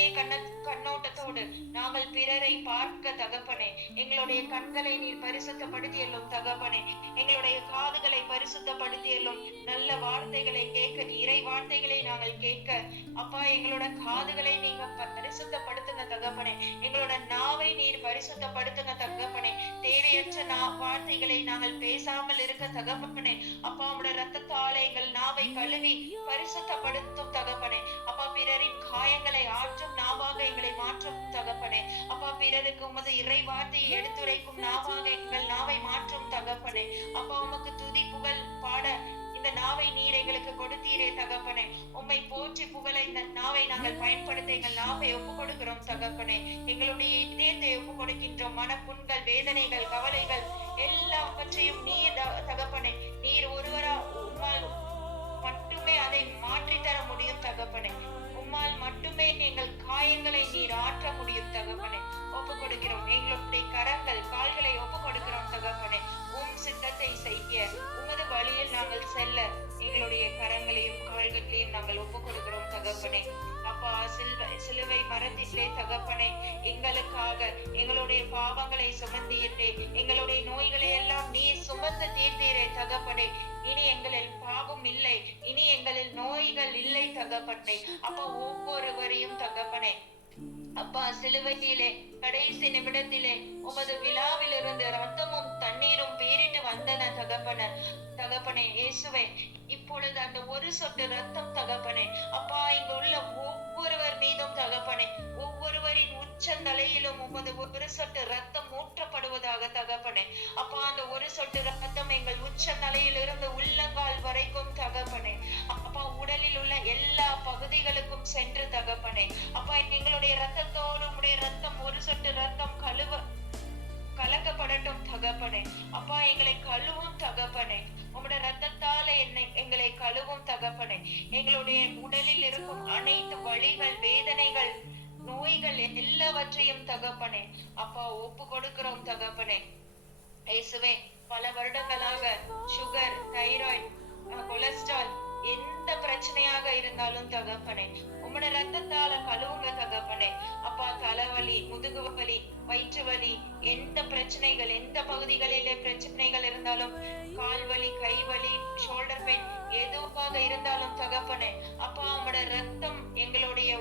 கண்ணோட்டத்தோடு நாங்கள் பிறரை பார்க்க தகப்பனே எங்களுடைய கண்களை நீர் பரிசுத்தப்படுத்தியல்லும் தகப்பனே. எங்களுடைய காதுகளை பரிசுத்தப்படுத்தியல்லும் நல்ல வார்த்தைகளை கேட்க இறை வார்த்தைகளை நாங்கள் கேட்க அப்பா எங்களோட காதுகளை நீங்க பரிசுத்தப்படுத்துங்க தகப்பனே. எங்களோட நாவை நீர் பரிசுத்தப்படுத்துங்க தகப்பனே. தேவையற்ற வார்த்தைகளை நாங்கள் பேசாமல் இருக்க தகப்பனே. அப்பா உடைய ரத்தத்தாலே எங்கள் நாவை கழுவி பரிசுத்தப்படுத்தும் தகப்பனே. அப்பா பிறரின் காயங்களை ஆற்றும் நாவாக எங்களை மாற்றும் தகப்பனே. அப்பா பிறருக்கு உமது இறை வார்த்தையை எடுத்துரைக்கும் நாவாக எங்கள் நாவை மாற்றும் தகப்பனே. அப்பா உமக்கு துதி புகழ் பாட இந்த நாவை நீர் எங்களுக்கு கொடுத்தீரே தகப்பனே. உம்மை போற்றி புகழ இந்த நாவை நாங்கள் பயன்படுத்த எங்கள் நாவை ஒப்பு கொடுக்கிறோம் தகப்பனே. எங்களுடைய இதயத்தை ஒப்பு கொடுக்கின்றோம். மனப்புண்கள் வேதனைகள் கவலைகள் எல்லாவற்றையும் நீர் தகப்பனே. நீர் ஒருவரா உம்மால் மட்டுமே அதை மாற்றி தர முடியும் தகப்பனே. உம்மால் மட்டுமே எங்கள் காயங்களை நீர் ஆற்ற முடியும் தகப்பனே. ஒப்பு கொடுக்கிறோம். எங்களுடைய கரங்கள் கால்களை ஒப்பு கொடுக்கிறோம் தகப்பனே. உம் சித்தத்தை செய்ய உமது வழியில் நாங்கள் செல்ல எங்களுடைய கரங்களையும் கால்களையும் நாங்கள் ஒப்பு கொடுக்கிறோம் தகப்பனே. அப்பா சிலுவை மரத்திலே தகப்பனே எங்களுக்காக எங்களுடைய பாவங்களை சுமந்தீரே. எங்களுடைய நோய்களை எல்லாம் நீர் சுமந்து தீர்த்தீரே தகப்பனே. இனி எங்களில் பாவம் இல்லை, இனி எங்களில் நோய்கள் இல்லை தகப்பனே. அப்பா ஒவ்வொருவரையும் தகப்பனே அப்பா சிலுவையிலே கடைசி நிமிடத்திலே உமது விழாவிலிருந்து ரத்தமும் தண்ணீரும் பேரிட்டு வந்தன தகப்பனே இயேசுவே. இப்பொழுது அந்த ஒரு சொட்டு ரத்தம் தகப்பனே அப்பா இங்கு உள்ள ஒவ்வொருவர் மீதும் தகப்பனே ஒவ்வொருவரின் உச்சந்தலையிலும் உமது ஒரு சொட்டு ரத்தம் ஊற்றப்படுவதாக தகப்பனே. அப்பா அந்த ஒரு சொட்டு ரத்தம் எங்கள் உச்ச தலையிலிருந்து உள்ளங்கால் வரைக்கும் தகப்பனே அப்பா உடலில் உள்ள எல்லா பகுதிகளுக்கும் சென்று தகப்பனே. அப்பா எங்களுடைய ரத்தத்தோடு உடைய ரத்தம் ஒரு சொட்டு ரத்தம் கலக்கப்படட்டும் தகப்பனே. அப்பா எங்களை கழுவும் தகப்பனே. உம்முடைய ரத்தத்தால எங்களை கழுவும் தகப்பனே. எங்களுடைய உடலில் இருக்கும் அனைத்து வலிகள் வேதனைகள் நோய்கள் எல்லாவற்றையும் தகப்பனே அப்பா ஒப்பு கொடுக்கிறோம் தகப்பனே. இயேசுவே பல வருடங்களாக சுகர் தைராய்டு கொலஸ்ட்ரால் எந்த பிரச்சனையாக இருந்தாலும் தகப்பனே உம்முடைய ரத்தத்தால கழுவுங்க தகப்பனே. அப்பா தலைவலி முதுகு வலி வயிற்று வலி எந்த பிரச்சனைகள் எந்த பகுதிகளிலே பிரச்சனைகள் இருந்தாலும் கால் வலி கை வலி ஷோல்டர் பெயின் எதுவாக இருந்தாலும் தகப்பனே அப்பா உம்முடைய ரத்தம் எங்களுடைய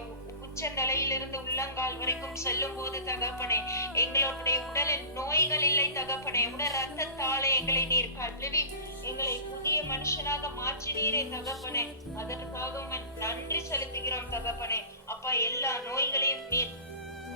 உச்சந்தலையிலிருந்து உள்ளங்கால் வரைக்கும் செல்லும் போது தகப்பனே, எங்களுடைய உடலில் நோய்கள் இல்லை தகப்பனே. உடல் ரத்தத்தாலே எங்களை நீர் கழுவி எங்களை புதிய மனுஷனாக மாற்றினீரே தகப்பனே. அதற்காக நன்றி செலுத்துகிறோம் தகப்பனே. அப்பா, எல்லா நோய்களையும் நீர்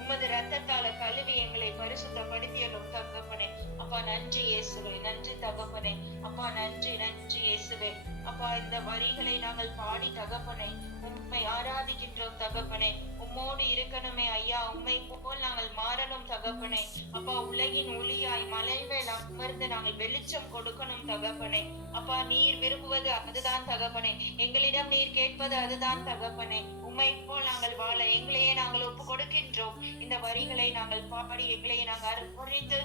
உமது ரத்தத்தால கழுவி எங்களை பரிசுத்தப்படுத்தியலும் தகப்பனே. அப்பா, நன்றி இயேசுவே, நன்றி தகப்பனே. அப்பா, நன்றி நன்றி இயேசுவே. அப்பா, இந்த வரிகளை நாங்கள் பாடி தகப்பனே உம்மை ஆராதிக்கின்றோம் தகப்பனே. உம்மோடு இருக்கணுமே ஐயா, உம்மை போல் நாங்கள் மாறணும் தகப்பனே. அப்பா, உலகின் ஒளியாய் மலை மேல் அமர்ந்து நாங்கள் வெளிச்சம் கொடுக்கணும் தகப்பனே. அப்பா, நீர் விரும்புவது அதுதான் தகப்பனே. எங்களிடம் நீர் கேட்பது அதுதான் தகப்பனே. உம்மை போல் நாங்கள் வாழ எங்களையே நாங்கள் ஒப்பு கொடுக்கின்றோம். இந்த வரிகளை நாங்கள் பாடி எங்களையே நாங்கள் அர்ப்பணித்து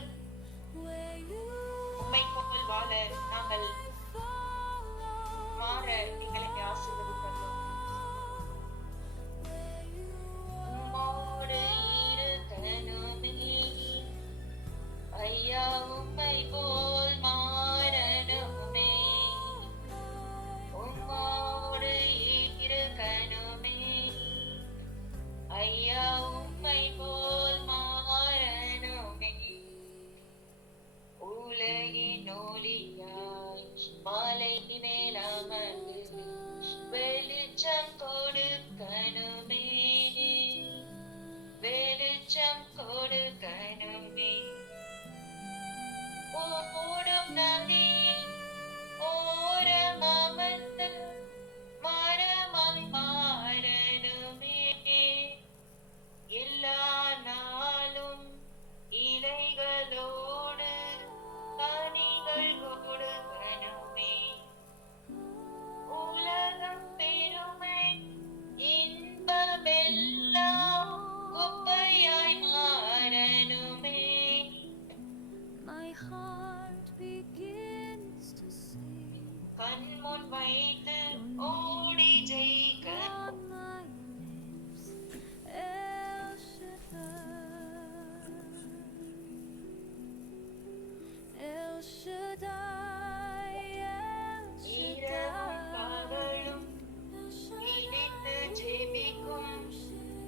உம்மை போல் வாழ நாங்கள் மாற எங்களை ஆசீர்வதிக்கிறோம். உம்மோடு இருக்கணுமே ஐயா, உம்மை போல் மாறணுமே. உம்மோடு இருக்கணுமே ஐயா, உம்மை போல் மாறணுமே. உலகின் ஒளியாய் மாலை மேலாமது வெளிச்சம் கொடுக்கணுமே, வெளிச்சம் கொடுக்கணுமே. ஓடும் நதியில் ஓரம் அமர்ந்து மரமாய் மாறணுமே. எல்லா நாளும் இலைகளோடு கனிகள் கொடுக்கணுமே. உலகம் பெருமை இன்பமெல்லாம் குப்பையாய் மாறணுமே. கண்முன் வைத்து ஓடி ஜெயிக்க இரவும் பகலும் இணைந்து ஜெபிக்கும்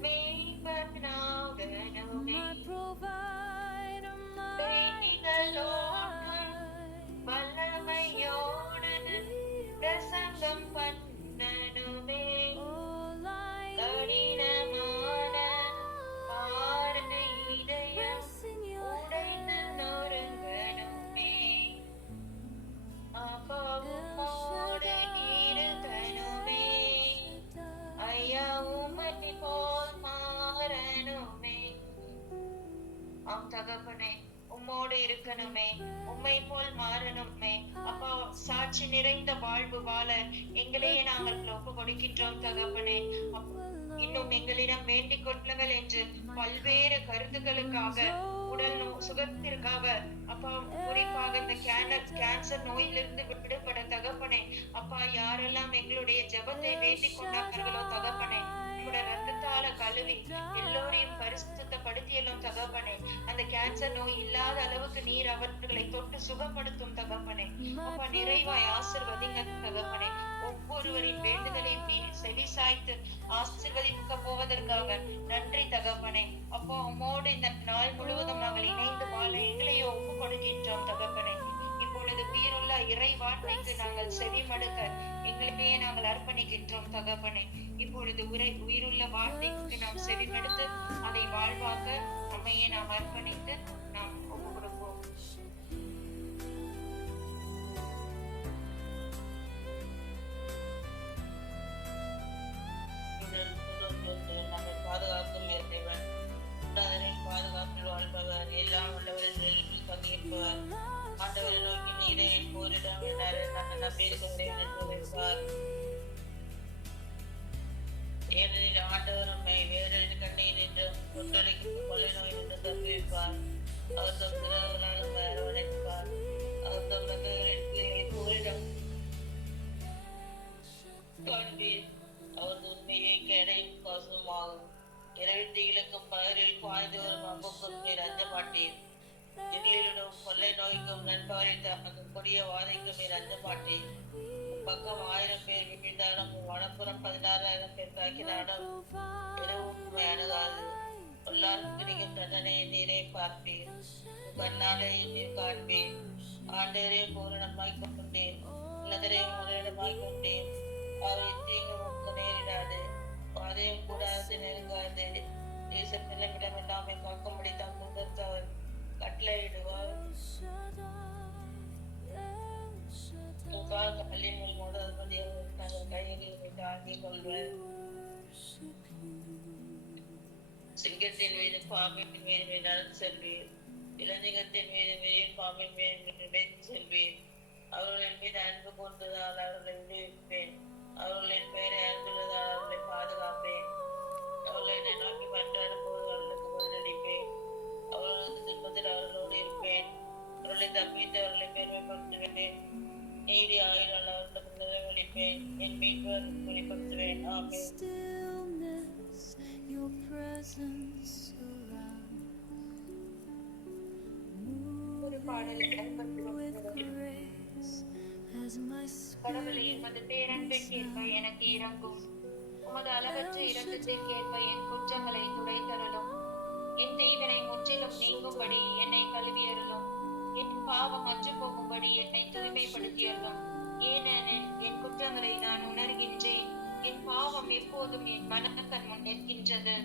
மேய்ப்பனாகணுமே. பெண்களோடும் வல்லமையோடு பிரசங்கம் பண்ணணுமே. கடினமான பாறை இதயம் உடைந்து நொறுங்கணுமே. அப்பாவுமோடு இருக்கணுமே ஐயா, உம்மை போல் மாறணுமே. ஆம் தகப்பனே, உம்மோடு இருக்கணுமே, உம்மை போல் மாறணுமே. அப்பா, சாட்சி நிறைந்த வாழ்வு வாழ எங்களையே நாங்கள் ஒப்பு கொடுக்கின்றோம் தகப்பனே. இன்னும் எங்களிடம் வேண்டிக் கொள்ளுங்கள் என்று பல்வேறு கருத்துக்களுக்காக, உடல் சுகத்திற்காக, அப்பா, குறிப்பாக இந்த கேன்சர் நோயிலிருந்து விடுபட தகப்பனே. அப்பா, யாரெல்லாம் எங்களுடைய ஜெபத்தை வேண்டிக் கொண்டார்களோ தகப்பனே, உங்களுடைய ரத்தத்தால கழுவி எல்லோரையும் பரிசுத்தப்படுத்தியலும் தகப்பனே. அந்த கேன்சர் நோய் இல்லாத அளவுக்கு நீர் அவர்களை தொட்டு சுகப்படுத்தும் தகப்பனே. அப்பா, நிறைவாய் ஆசீர்வதிங்க தகப்பனே. ஒவ்வொருவரின் வேண்டுதலையும் நீ செவி சாய்த்து ஆசீர்வதிக்க போவதற்காக நன்றி தகப்பனே. அப்பா, உம்மோடு இந்த நாள் முழுவதும் நாங்கள் இணைந்து வாழ எங்களையோ ஒப்பு கொடுக்கின்றோம் தகப்பனே. இப்பொழுது உயிருள்ள இறை வார்த்தைக்கு நாங்கள் செவி மடுக்க எங்களையே நாங்கள் அர்ப்பணிக்கின்றோம் தகப்பனே. இப்பொழுது உயிருள்ள வார்த்தைக்கு நாம் செவி மடுத்து அதை வாழ்வாக்க நம்மையே நாம் அர்ப்பணித்து நாம் ஒப்பு கொடுப்போம். நம்மை பாதுகாக்கும் இறைவன், பாதுகாப்பில் வாழ்பவர், எல்லாம் உள்ளவர்கள் பங்கேற்பவர், ஆண்டவரை நோக்கி நீரே போரிடம் நம்பியிருக்கிறேன் என்று வைப்பார். ஏனெனில் ஆண்டவர் உண்மை வேடரின் கண்ணீர் என்றும் தொட்டரைக்கும் கொள்ளை நோய் என்று தப்பிப்பார். அவர் தம் திறவுகளாலும் அரவணைப்பார். அவர் தம் நகர்களின் போரிடம் காண்பீர். அவரது உண்மையை கேடையும் பசுமாகும். இரவிட்டு இழக்கும் பகரில் பாய்ந்து வரும் அம்புக்கும் நீர் அஞ்ச மாட்டீர். எங்களிடம் கொள்ளை நோய்க்கும் நண்பரை தாக்கும் கொடிய வாதைக்கும் நீர் அஞ்ச மாட்டீர். பக்கம் 1000 பேர் விழுந்தாலும் வடப்புறம் 16,000 பேர் தாக்கினாலும் எதுவும் உண்மை அணுகாது. எல்லாரும் கிடைக்கும் தண்டனை நீரை பார்ப்பீர், கண்ணாலே நீர் காண்பீர். ஆண்டவரே பூரணமாய் கொண்டேன், நல்லதரை முறையிடமாய் கொண்டேன். அவை தீங்கு முக்கு நேரிடாது, பாதையும் கூடாது நெருங்காது. தேசம் நிலமிடம் எல்லாமே காக்கும்படி தம் தூதர் கட்டளையிடுவார். கல்லின் மோத தங்கள் கைகளில் தாங்கிக் கொள்வர். சிங்கத்தின் மீது பாம்பின் மீது நடந்து செல்வீர், இளநீகத்தின் மீது மீறியும் பாம்பின் மீது செல்வீர். அவர்களின் மீது அன்பு கொண்டதால் அவர்களை விடுவிப்பேன், அவர்களின் பெயரை அறிந்துள்ளதால் அவர்களை பாதுகாப்பேன். அவர்களை நோக்கி மன்றாடும் போது அவர்களுக்கு பதிலளிப்பேன், அவர்களது துன்பத்தில் அவர்களோடு இருப்பேன். அவர்களை தப்பித்து அவர்களை பெருமைப்படுத்துவேன், நீதி ஆயினால் அவர்களுக்கு நிறைவளிப்பேன், என் மீட்பர் வெளிப்படுத்துவேன். ஆமென். ஒரு பாடல் 89. கடவுளே, உமது பேரன்பிற்கேற்ப எனக்கு இரங்கும், உமது அளவற்ற இரக்கத்திற்கேற்ப என் குற்றங்களை துடைத்தருளும். என் தீவினை முற்றிலும் நீங்கும்படி என்னை கழுவியருளும், என் பாவம் அற்று போகும்படி என்னை தூய்மைப்படுத்தியருளும். ஏனெனில் என் குற்றங்களை நான் உணர்கின்றேன், என் பாவம் எப்போதும் என் மனக்கண் முன் நிற்கின்றது.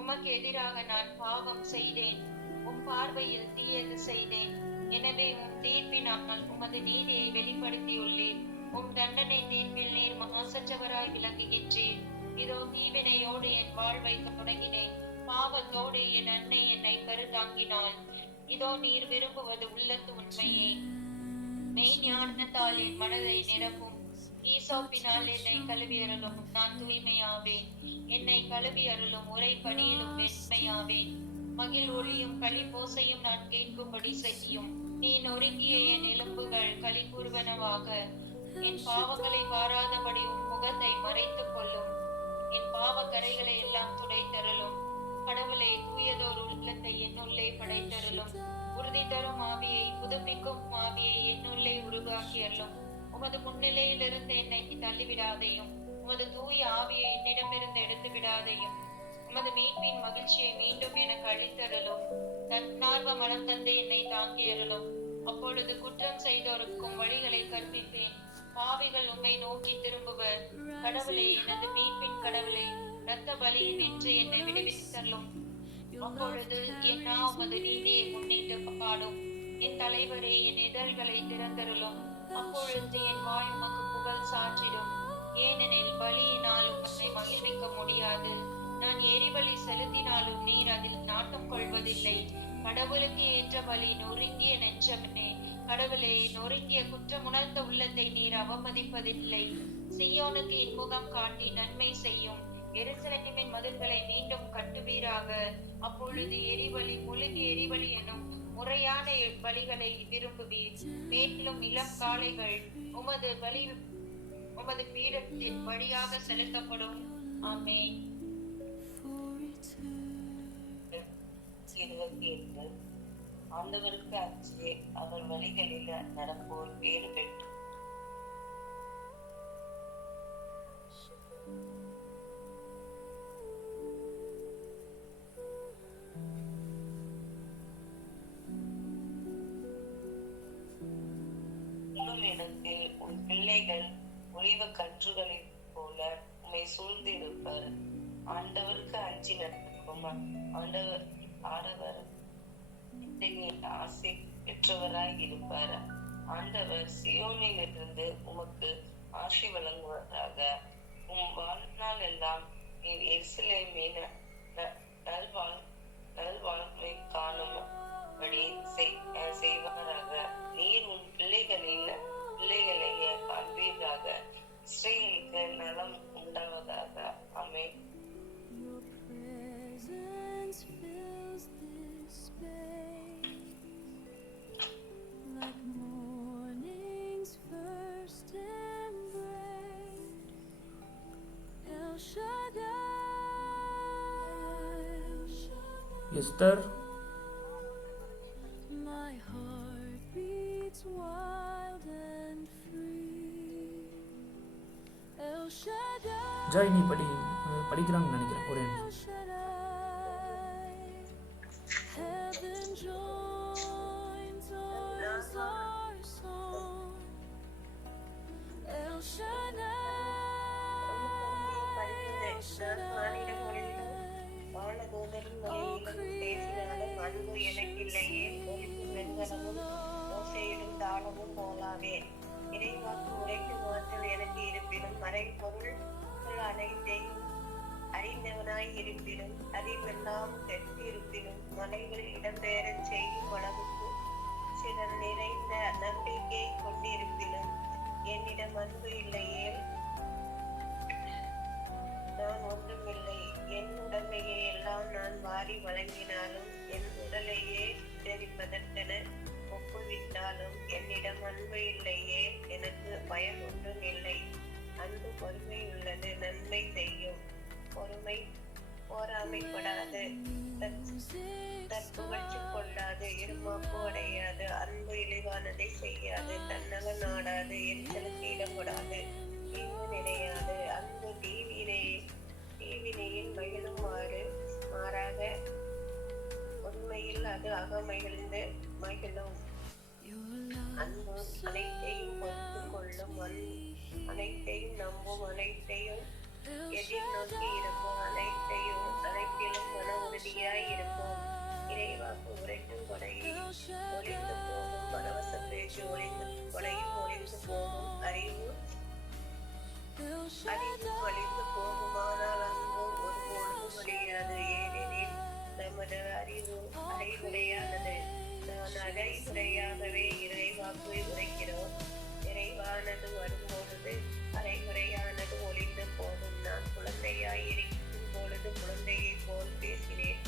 உமக்கு எதிராக நான் பாவம் செய்தேன், உம் பார்வையில் தீயது செய்தேன். எனவே உம் தீர்ப்பினால் உமது நீதியை வெளிப்படுத்தியுள்ளீர், உம் தண்டனை தீர்ப்பில் நீர் மாசற்றவராய் விளங்குகின்றீர். இதோ தீவினையோடு என் வாழ்வை தொடங்கினேன், பாவத்தோடு என் அன்னை என்னை கருதாங்கினாள். இதோ நீர் விரும்புவது உள்ளத்து உண்மையே, மெய் ஞானத்தால் என் மனதை நிரப்பும். ஈசோப்பினால் என்னை கழுவியருளும், நான் தூய்மையாவேன். என்னை கழுவியருளும், உரை பணியிலும் வெண்மையாவேன். மகிழ் ஒளியும் களி போசையும் நான் கேட்கும்படி செய்யும். நீ நொறுங்கிய என் எலும்புகள் களி கூறுவனவாக. என் பாவங்களை வாராதபடி உன் முகத்தை மறைத்துக் கொள்ளும், என் பாவ கரைகளை எல்லாம் துடைத்தருளும். கடவுளை, தூயதோர் உள்ளத்தை என்னுள்ளே படைத்தருளும், உறுதி தரும் ஆவியை புதுப்பிக்கும் ஆவியை என்னுள்ளே உருவாக்கியருளும். உமது முன்னிலையிலிருந்து என்னை தள்ளிவிடாதையும், உமது தூய ஆவியை என்னிடமிருந்து எடுத்து விடாதையும். உமது மீட்பின் மகிழ்ச்சியை மீண்டும் எனக்கு அளித்தருளும், தன்னார்வ மனம் தந்து என்னை தாங்கியருளும். அப்பொழுது குற்றம் செய்தோருக்கும் வழிகளை கற்பிப்பேன், பாவிகள் உம்மை நோக்கி திரும்புவர். கடவுளே, எனது மீட்பின் கடவுளே, இரத்த பலியில் நின்று என்னை விடுவித்தருளும். அப்பொழுது என் நா உமது நீதியை முன்னிட்டு பாடும். என் தலைவரே, என் இதழ்களை திறந்தருளும். அப்பொழுது என் வாய் உமக்கு புகழ் சாற்றிடும். ஏனெனில் பலியினால் உம்மை மகிழ்விக்க முடியாது, நான் எரிபலி செலுத்தினாலும் நீர் அதில் நாட்டம் கொள்வதில்லை. கடவுளுக்கு ஏற்ற பலி நொறுங்கிய நெஞ்சமே. கடவுளே, நொறுங்கிய குற்றமுணர்ந்த உள்ளத்தை நீர் அவமதிப்பதில்லை. சீயோனுக்கு இன்முகம் காட்டி நன்மை செய்யும், எருசலேமின் மதில்களை மீண்டும் கட்டுவீராக. அப்பொழுது எரிபலி முழுகி எரிபலி எனும் முறையான பலிகளை விரும்புவீர். மேலும் இளம் காளைகள் உமது பீடத்தின் வழியாக செலுத்தப்படும். ஆமென். 28. ஆண்டவருக்கு அஞ்சி அவர் வழிகளில் நடப்போர் பேறு பெற்று. இடத்தில் உன் பிள்ளைகள் ஒளிவ கன்றுகளைப் போல உம்மை சூழ்ந்திருப்பர். ஆண்டவருக்கு அஞ்சி நடக்கும் ஆடவர் ஆசை பெற்றவராய் இருப்பார். ஆண்டவர் சியோனிலிருந்து உமக்கு ஆசி வழங்குவதாக. உம் வாழ்நாள் எல்லாம் நீர் எருசலேமின் நல்வாழ்வை காணும்படி செய்வாராக. நீர் உன் பிள்ளைகளை காண்பீராக. இஸ்ரவேலுக்கு நலம் உண்டாவதாக. ஆமென். Esther, my heart beats wild and free. Joy நீ படிக்கிறான்னு நினைக்கிறேன். ஒரே நிமிஷம். இறைவாக்கு உரைக்கும் ஆற்றல் எனக்கு இருப்பினும் மறைபொருள் அனைத்தையும் அறிந்தவனாய் இருப்பினும் அறிவெல்லாம் கெட்டிருப்பினும் மலைகள் இடம்பெயரச் செய்யும் அளவுக்கு சிலர் நிறைந்த நம்பிக்கை கொண்டிருப்பினும் என்னிடம் அன்பு இல்லையே நான் ஒன்றுமில்லை. என் உடமையை எல்லாம் நான் வாரி வழங்கினாலும் என் உடலையே தெரிப்பதற்கென ஒப்புவிட்டாலும் என்னிடம் அன்பு இல்லையே எனக்கு பயன் ஒன்றும் இல்லை. அன்பு பொறுமை உள்ளது, நன்மை செய்யும். பொறுமை போராமைப்படாது, தற்புகழ்ச்சி கொள்ளாது, இருமாப்பு அடையாது. அன்பு இழிவானதை செய்யாது, தன்னக நாடாது, எரிச்சலுக்கு ஈடுபடாது, தீங்கு நினையாது. அன்பு தீவினையின் மகிழுமாறு மாறாக உண்மையில் அது அகமகிழ்ந்து மகிழும். அன்பு அனைத்தையும் பொறுத்து கொள்ளும், அனைத்தையும் நம்பும், அனைத்தையும் எதிர்நோக்கி இருக்கும், அனைத்திலும் மன உறுதியாய் இருக்கும். இறைவாக்கு உரைக்கும் கொடையை ஒளிந்து போகும், பரவச பேச்சு கொடையும் ஒளிந்து போகும். அறிவு அழிந்து போகுமானால் அன்பு ஒருபொழுதும் அழியாது. ஏனெனில் நமது அறிவு அரைகுறையானது. நான் அரைகுறையாகவே இறைவாக்கு உரைக்கிறோம். நிறைவானது வரும்பொழுது அரைகுறையானது ஒளிந்து போகும். நான் குழந்தையாய் இருக்கும் பொழுது குழந்தையை போல் பேசினேன்.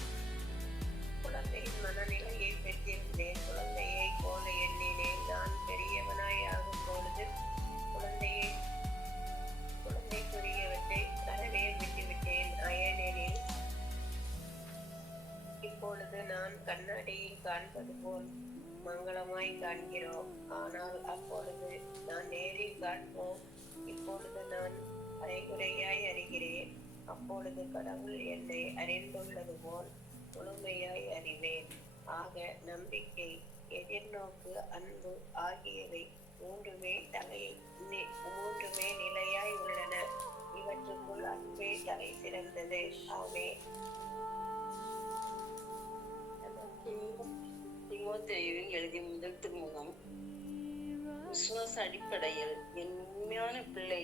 குழந்தையின் மனநிலையை பெற்றிருந்தேன். குழந்தையை போல எண்ணினேன். நான் பெரியவனாய் ஆகும் பொழுது குழந்தைக்குரியவற்றை அறவே விட்டுவிட்டேன். ஏனெனில் இப்பொழுது நான் கண்ணாடியில் காண்பது போல் மங்களமாய் காண்கிறோம். ஆனால் அப்பொழுது நான் நேரில் காண்போம். இப்பொழுது நான் அரைகுறையாய் அறிகிறேன். அப்பொழுது கடவுள் என்னை அறிந்துள்ளது போல் முழுமையாய் அறிவேன். ஆக நம்பிக்கை, எதிர்நோக்கு, அன்பு ஆகியவை மூன்றுமே நிலையாய் உள்ளன. இவற்றுக்குள் அன்பே தலை சிறந்தது. ஆமென். தீமோத்தேயுவில் எழுதிய முதல் திருமுகம். விசுவாச அடிப்படையில் என் உண்மையான பிள்ளை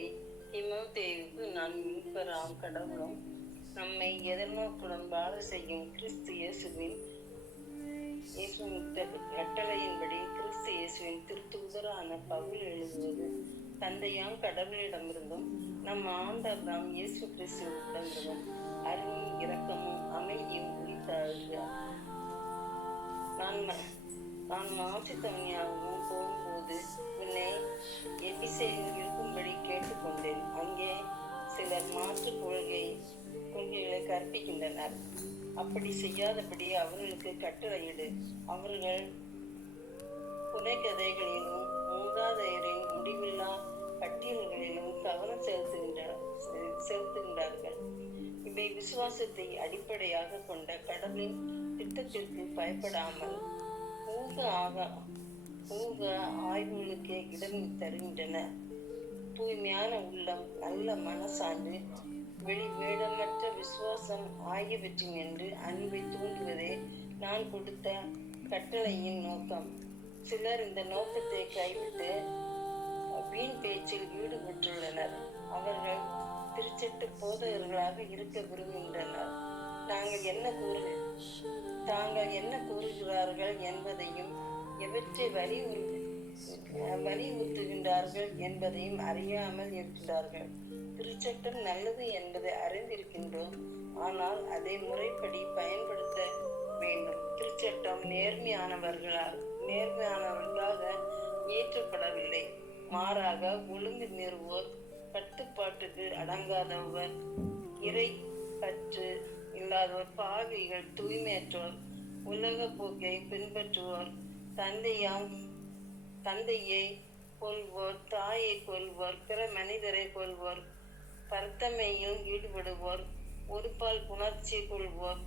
தீமோத்தேயுவுக்கு நான் மீட்பராம் கடவுளும் நம்மை எதிர்நோக்குடன் வாழ செய்யும் கிறிஸ்து இயேசுவின் கட்டளையின்படி கிறிஸ்து இயேசுவின் திருத்தூதரான பவுல் எழுதுவது. தந்தையாம் கடவுளிடமிருந்தும் நம் ஆண்டவராம் இயேசு கிறிஸ்துவிடமிருந்தும் அருளும் இரக்கமும் அமைதியும் உரித்தாளுக. நான் மாசித்தவனியாகவும் போகும்போது உன்னை எபிசேயில் இருக்கும்படி கேட்டுக்கொண்டேன். அங்கே சிலர் மாற்று கொள்கைகளை கற்பிக்கின்றனர். அப்படி செய்யாதபடி அவர்களுக்கு கட்டளையிடு. அவர்கள் புனைகதைகளிலும் மூதாதையரின் முடிவில்லா பட்டியல்களிலும் கவனம் செலுத்துகின்றார்கள். இவை விசுவாசத்தை அடிப்படையாக கொண்ட கடவுளின் திட்டத்திற்கு பயப்படாமல் ஊக ஆய்வுகளுக்கே இடம் தருகின்றன. தூய்மையான உள்ளம், நல்ல மனசான்று, வேடமற்ற விசுவாசம் ஆகியவற்றின் என்று அன்பை தூண்டுவதே நான் கொடுத்த கட்டளையின் நோக்கம். சிலர் இந்த நோக்கத்தை கைவிட்டு வீண் பேச்சில் ஈடுபட்டுள்ளனர். அவர்கள் திருச்சட்ட போதகர்களாக இருக்க விரும்புகின்றனர். தாங்கள் என்ன கூறுகிறார்கள் என்பதையும் எவற்றை வலியுறுத்துகின்றார்கள் என்பதையும் அறியாமல் இருக்கிறார்கள். திருச்சட்டம் நல்லது என்பதை அறிந்திருக்கின்றோம், ஆனால் அதை முறைப்படி பயன்படுத்த வேண்டும். திருச்சட்டம் நேர்மையானவர்களாக இயற்றப்படவில்லை. மாறாக ஒழுங்கு மீறுவோர், கட்டுப்பாட்டுக்கு அடங்காதவர், இறை பற்று இல்லாதோர், பாவிகள், தூய்மையற்றோர், உலக போக்கை பின்பற்றுவோர், தந்தையை கொல்வோர், தாயை கொல்வோர், பிற மனிதரை கொல்வோர், பரத்தமையில் ஈடுபடுவோர், ஒரு பால் புணர்ச்சி கொள்வோர்,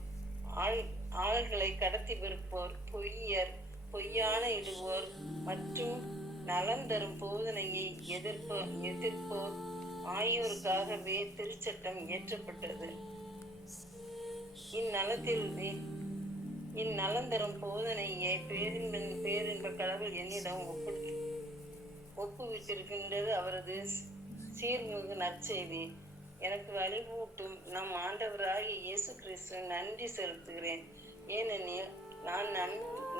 ஆள்களை கடத்தி விருப்போர், பொய்யர், பொய்யான இடுவோர் மற்றும் நலன் தரும் போதனையை எதிர்ப்போர் ஆகியோருக்காகவே திருச்சட்டம் இயற்றப்பட்டது. இந்நலன் தரும் போதனையை பேரின்ப கடவுள் என்னிடம் ஒப்புவிட்டிருக்கின்றது. அவரது சீர்மிகு நற்செய்தி எனக்கு வழிபூட்டும் நம் ஆண்டவராகிய இயேசு கிறிஸ்து நன்றி செலுத்துகிறேன். ஏனெனில் நான்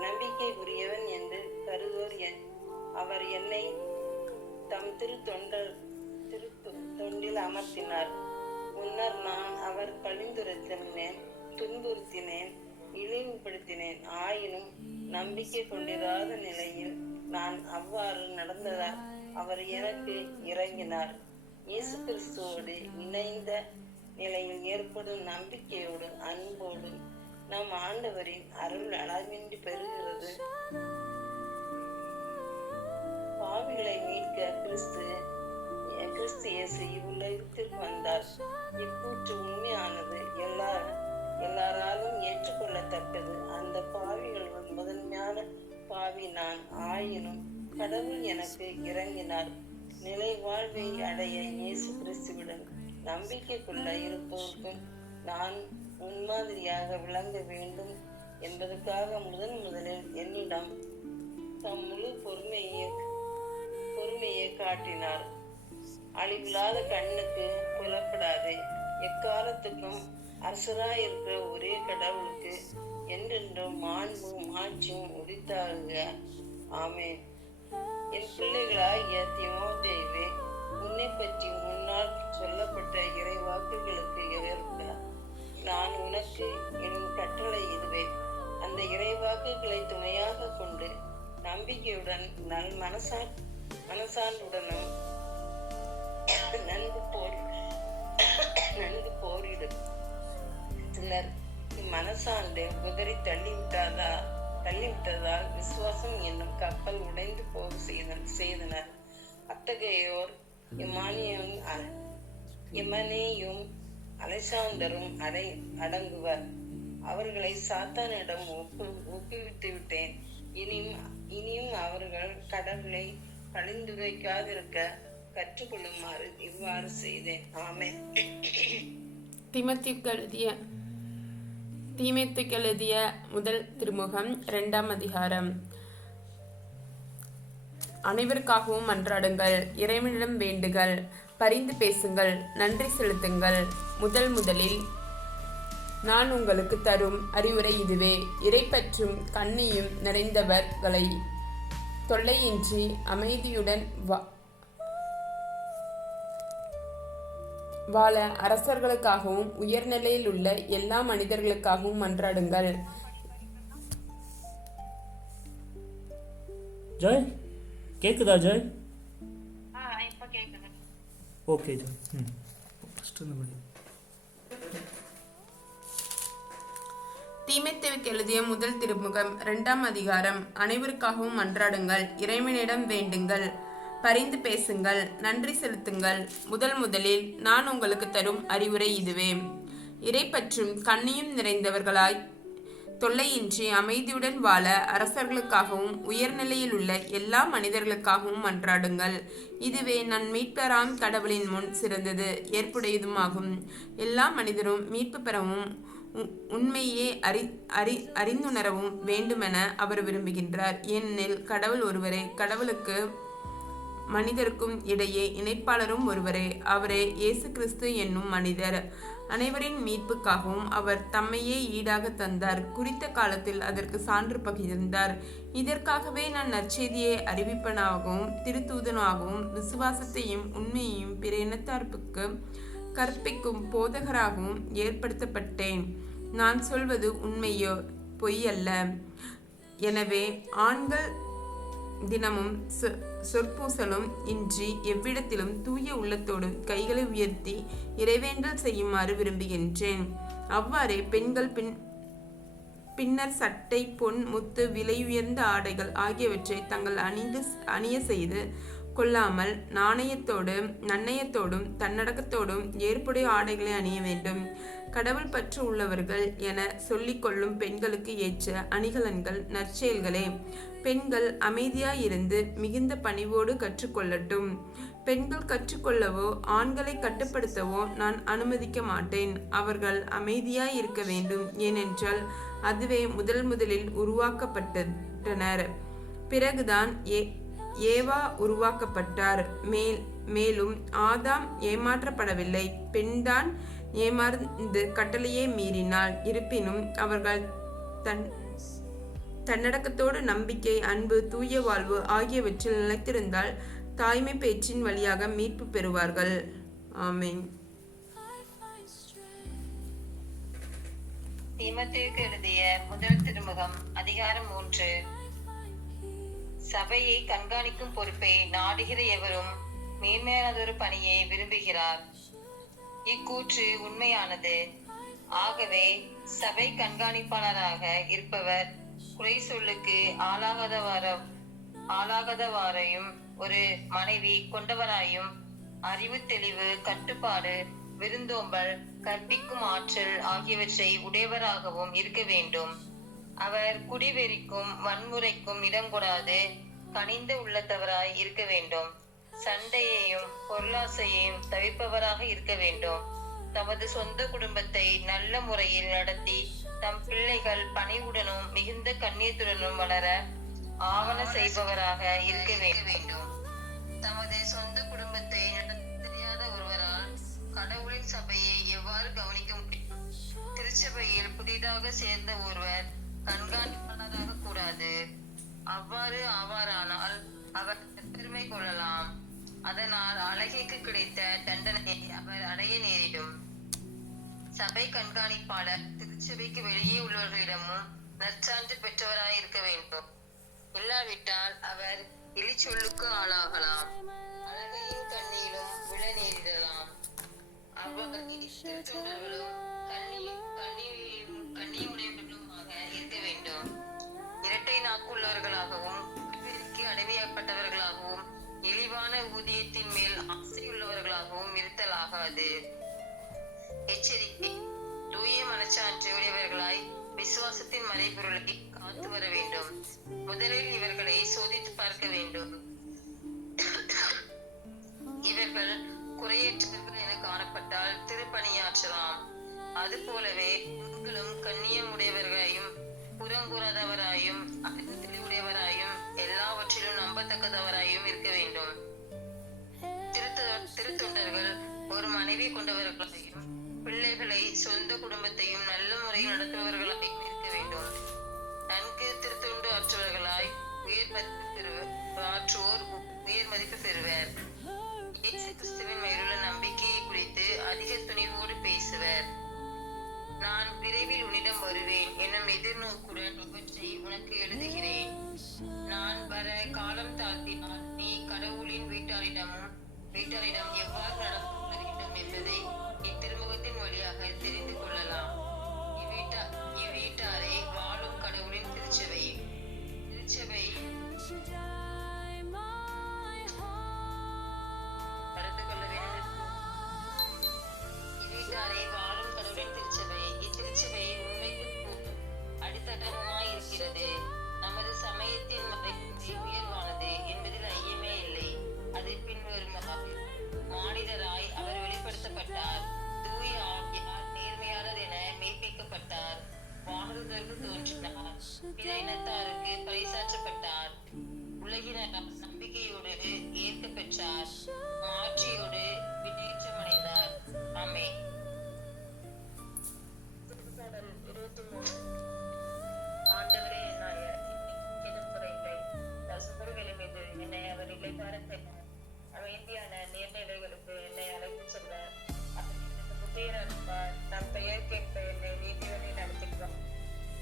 நம்பிக்கைக்குரியவன் என்று கருதோர் அவர் என்னை தம் திருத்தொண்டில் அமர்த்தினார். முன்னர் நான் அவர் பழிந்துரைத்தினேன், துன்புறுத்தினேன், இழிவுபடுத்தினேன். ஆயினும் நம்பிக்கை கொண்டிராத நிலையில் நான் அவ்வாறு நடந்ததால் அவர் எனக்கு இறங்கினார். இயேசு கிறிஸ்துவோடு இணைந்த நிலையில் ஏற்படும் நம்பிக்கையோடு அன்போடு நம் ஆண்டவரின் அருள் அளவின்றி பெறுகிறது. பாவிகளை மீட்க கிறிஸ்து இயேசு இவ்வுலகத்திற்கு வந்தார். இக்கூற்று உண்மையானது, எல்லாராலும் ஏற்றுக்கொள்ளத்தக்கது. அந்த பாவிகள் முதன்மையான பாவி நான். ஆயினும் கடவுள் எனக்கு இறங்கினார். நிலை வாழ்வை அடைய இயேசு கிறிஸ்துவிடம் நம்பிக்கை கொள்ள இருப்பவருக்கும் நான் முன்மாதிரியாக விளங்க வேண்டும் என்பதற்காக முதலில் என்னிடம் தம் முழு பொறுமையை காட்டினார். அழிவில்லாத கண்ணுக்கு புலப்படாதே, எக்காலத்துக்கும் அரசராயிருக்கிற ஒரே கடவுளுக்கு என்றென்றும் மாண்பும் ஆட்சியும் உரித்தாகுக. ஆமென். என் பிள்ளைகளாகிய தீமோத்தேயுவே, உன்னை பற்றி முன்னால் சொல்லப்பட்ட இறைவாக்குகளுக்கு ஏற்ப நான் உனக்கு என் கட்டளை இதுவே. அந்த இறைவாக்குகளை துணையாக கொண்டு நம்பிக்கையுடன் மனசான்றுடனும் நன்கு போரிடும். சிலர் இம்மனசான்று குதிரை தள்ளிவிட்டதால் விசுவாசம் என்னும் கப்பல் உடைந்து போக செய்தனர். அத்தகையோர் எமனேயும் அலெக்சாந்தரும் அடங்குவர். அவர்களை சாத்தானிடம் ஒப்புவித்து விட்டேன். இனியும் அவர்கள் கடவுளை பழிந்துரைக்காதிருக்க கற்றுக்கொள்ளுமாறு இவ்வாறு செய்தேன். ஆமென். தீமோத்தேயுவுக்கு எழுதிய முதல் திருமுகம் 2ஆம் அதிகாரம். அனைவருக்காகவும் மன்றாடுங்கள், இறைவனிடம் வேண்டுங்கள், பரிந்து பேசுங்கள், நன்றி செலுத்துங்கள். முதலில் நான் உங்களுக்கு தரும் அறிவுரை இதுவே. இறைப்பற்றும் கண்ணியும் நிறைந்தவர்களை தொல்லையின்றி அமைதியுடன் வாழ அரசர்களுக்காகவும் உயர்நிலையில் உள்ள எல்லா மனிதர்களுக்காகவும் மன்றாடுங்கள். ஜாய் கேக்குதா? ஜாய் இப்ப கேக்குது. Okay Joy. தீமோத்தேயுவுக்கு எழுதிய முதல் திருமுகம் 2ஆம் அதிகாரம். அனைவருக்காகவும் மன்றாடுங்கள், இறைவனிடம் வேண்டுங்கள், பரிந்து பேசுங்கள், நன்றி செலுத்துங்கள். முதலில் நான் உங்களுக்கு தரும் அறிவுரை இதுவே. இறைப்பற்றும் கண்ணியும் நிறைந்தவர்களாய் தொல்லையின்றி அமைதியுடன் வாழ அரசர்களுக்காகவும் உயர்நிலையில் உள்ள எல்லா மனிதர்களுக்காகவும் மன்றாடுங்கள். இதுவே நம் மீட்பராம் கடவுளின் முன் சிறந்தது ஏற்புடையதுமாகும். எல்லா மனிதரும் மீட்பு பெறவும் உண்மையே அறிந்துணரவும் வேண்டுமென அவர் விரும்புகின்றார். ஏனெனில் கடவுள் ஒருவரே, கடவுளுக்கு மனிதருக்கும் இடையே இணைப்பாளரும் ஒருவரே. அவரே இயேசு கிறிஸ்து என்னும் மனிதர். அனைவரின் மீட்புக்காகவும் அவர் தம்மையே ஈடாக தந்தார். குறித்த காலத்தில் அதற்கு சான்று பகிர்ந்தார். இதற்காகவே நான் நற்செய்தியை அறிவிப்பனாகவும் திருத்தூதனாகவும் விசுவாசத்தையும் உண்மையையும் பிற இனத்தார்ப்புக்கு கற்பிக்கும் போதகராகவும் ஏற்படுத்தப்பட்டேன். நான் சொல்வது உண்மையோ பொய்யல்ல. எனவே ஆண்கள் தினமும் சொற்பூசலும் இன்றி எவ்விடத்திலும் தூய உள்ளத்தோடும் கைகளை உயர்த்தி இறைவேண்டல் செய்யுமாறு விரும்புகின்றேன். அவ்வாறே பெண்கள் பின்னர் சட்டை, பொன், முத்து, விலை உயர்ந்த ஆடைகள் ஆகியவற்றை தங்கள் அணிய செய்து கொள்ளாமல் நன்னயத்தோடும் தன்னடக்கத்தோடும் ஏற்புடைய ஆடைகளை அணிய வேண்டும். கடவுள் பற்று உள்ளவர்கள் என சொல்லிக் கொள்ளும் பெண்களுக்கு ஏற்ற அணிகலன்கள் நற்செயல்களே. பெண்கள் அமைதியாயிருந்து மிகுந்த பணிவோடு கற்றுக்கொள்ளட்டும். பெண்கள் கற்றுக்கொள்ளவோ ஆண்களை கட்டுப்படுத்தவோ நான் அனுமதிக்க மாட்டேன். அவர்கள் அமைதியாய் இருக்க வேண்டும். ஏனென்றால் அதுவே முதலில் உருவாக்கப்பட்டனர். பிறகுதான் ஏவா உருவாக்கப்பட்டார். மேலும் ஆதாம் ஏமாற்றப்படவில்லை, பெண்தான் ஏமாந்து கட்டளையே மீறினாள். இருப்பினும் அவர்கள் தன்னடக்கத்தோடு நம்பிக்கை, அன்பு, தூய வாழ்வு ஆகியவற்றில் நிலைத்திருந்தால் தாய்மை பேச்சின் வழியாக மீட்பு பெறுவார்கள். ஆமென். தீமோத்தேயுவுக்கு எழுதிய முதல் திருமுகம் அதிகாரம் 3. சபையை கண்காணிக்கும் பொறுப்பை நாடுகிற எவரும் மேன்மையானதொரு பணியை விரும்புகிறார். இக்கூற்று உண்மையானது. ஆகவே சபை கண்காணிப்பாளராக இருப்பவர் குறை சொல்லுக்கு ஆளாகாதவாரையும் ஒரு மனைவி கொண்டவராயும் அறிவு தெளிவு, கட்டுப்பாடு, விருந்தோம்பல், கற்பிக்கும் ஆற்றல் ஆகியவற்றை உடையவராகவும் இருக்க வேண்டும். அவர் குடிவெறிக்கும் வன்முறைக்கும் இடம் கொடாது கனிந்த உள்ளத்தவராய் இருக்க வேண்டும். சண்டையையும் பொருளாசையையும் தவிர்ப்பவராக இருக்க வேண்டும். தமது சொந்த குடும்பத்தை நல்ல முறையில் நடத்தி தம் பிள்ளைகள் பணிவுடனும் மிகுந்த கண்ணியத்துடனும் வளர ஆவண செய்பவராக இருக்க வேண்டும். தமது சொந்த குடும்பத்தை நடத்த தெரியாத ஒருவரால் கடவுளின் சபையை எவ்வாறு கவனிக்க முடியும்? திருச்சபையில் புதிதாக சேர்ந்த ஒருவர் கண்காணிப்பாளராக கூடாது. அவ்வாறு ஆவாரானால் அவர் பெருமை கொள்ளலாம். அதனால் அழகிற்கு கிடைத்த தண்டனையை அவர் அடைய நேரிடும். சபை கண்காணிப்பாளர் திருச்சபைக்கு வெளியே உள்ளவர்களிடமும் நற்சான்று பெற்றவராய் இருக்க வேண்டும். இல்லாவிட்டால் அவர் இழிச்சொல்லுக்கு ஆளாகலாம், அழகையின் கண்ணியிலும் விழ நேரிடலாம். தொண்டர்களும் கண்ணியுடையவர்களுமாக இருக்க வேண்டும். இரட்டை நாக்குள்ளவர்களாகவும் அடிமையாக்கப்பட்டவர்களாகவும் இழிவான ஊதியத்தின் மேல் ஆசையுள்ளவர்களாகவும் இருத்தலாகாது. எச்சரிக்கை: தூய மனச்சான்று உடையவர்களாய் விசுவாசத்தின் மறைபொருளை காத்து வர வேண்டும். முதலில் இவர்களை சோதித்து பார்க்க வேண்டும். இவர்கள் குறையற்றவர்கள் என காணப்பட்டால் திருப்பணியாற்றலாம். அது போலவே நீங்களும் கண்ணியம் உடையவர்களையும் புறங்கூறாதவராயும் அறிவு தெளிவுடையவராயும் எல்லாவற்றிலும் நம்பத்தக்கதவராயும் இருக்க வேண்டும். திருத்தொண்டர்கள் ஒரு மனைவி கொண்டவர்களாயும் பிள்ளைகளை சொந்த குடும்பத்தையும் நல்ல முறையில் நடத்துபவர்களாயும் இருக்க வேண்டும். நன்கு திருத்தொண்டு ஆற்றுவர்களாய் உயர் மதிப்பு பெறுவர். இயேசு கிறிஸ்துவின் மேலுள்ள நம்பிக்கையை குறித்து அதிக துணிவோடு பேசுவர். நான் விரைவில் உன்னிடம் வருவேன் என்னும் எதிர்நோக்குடன் இவற்றை உனக்கு எழுதுகிறேன். நான் வர காலம் தாழ்த்தினால் நீ கடவுளின் வீட்டாரிடம் எவ்வாறு நடந்து வேண்டும் என்பதை இத்திருமுகத்தின் வழியாக தெரிந்து கொள்ளலாம். இவ்வீட்டாரை வாழும் கடவுளின் திருச்சபை நடந்து கொள்ள வேண்டும். இவ்வீட்டாரை வாழும் கடவுளின் திருச்சபை. இத்திருச்சபை உண்மைக்கு அடித்தட்டமாய் இருக்கிறது. நமது சமயத்தின் மறைமுறை உயர்வானது என்பதில் ஐயமே இல்லை. அது பின்வருமாறு: மானிடராய் அவர் வெளிப்படுத்தப்பட்டார். தூய ஆவியால் நேர்மையாளர் என மெய்ப்பிக்கப்பட்டார். வானதூதர்கள் தோன்றினார். பிற இனத்தாருக்கு பறைசாற்றப்பட்டார். உலகினரால் நம்பிக்கையோடு ஏற்க பெற்றார். மாற்றியோடு விண்ணேற்றமடைந்தார். ஆமென். ஆண்டவரே, எனும் குறைகளை சுவர்களின் மீது என்னை அவர் இலைப்பார செய்தார். அமைதியான நீர்நிலைகளுக்கு என்னை அழைத்து சென்றார். நம் பெயர் கேட்ப என்னை நீதிவழி நடத்துகிறார்.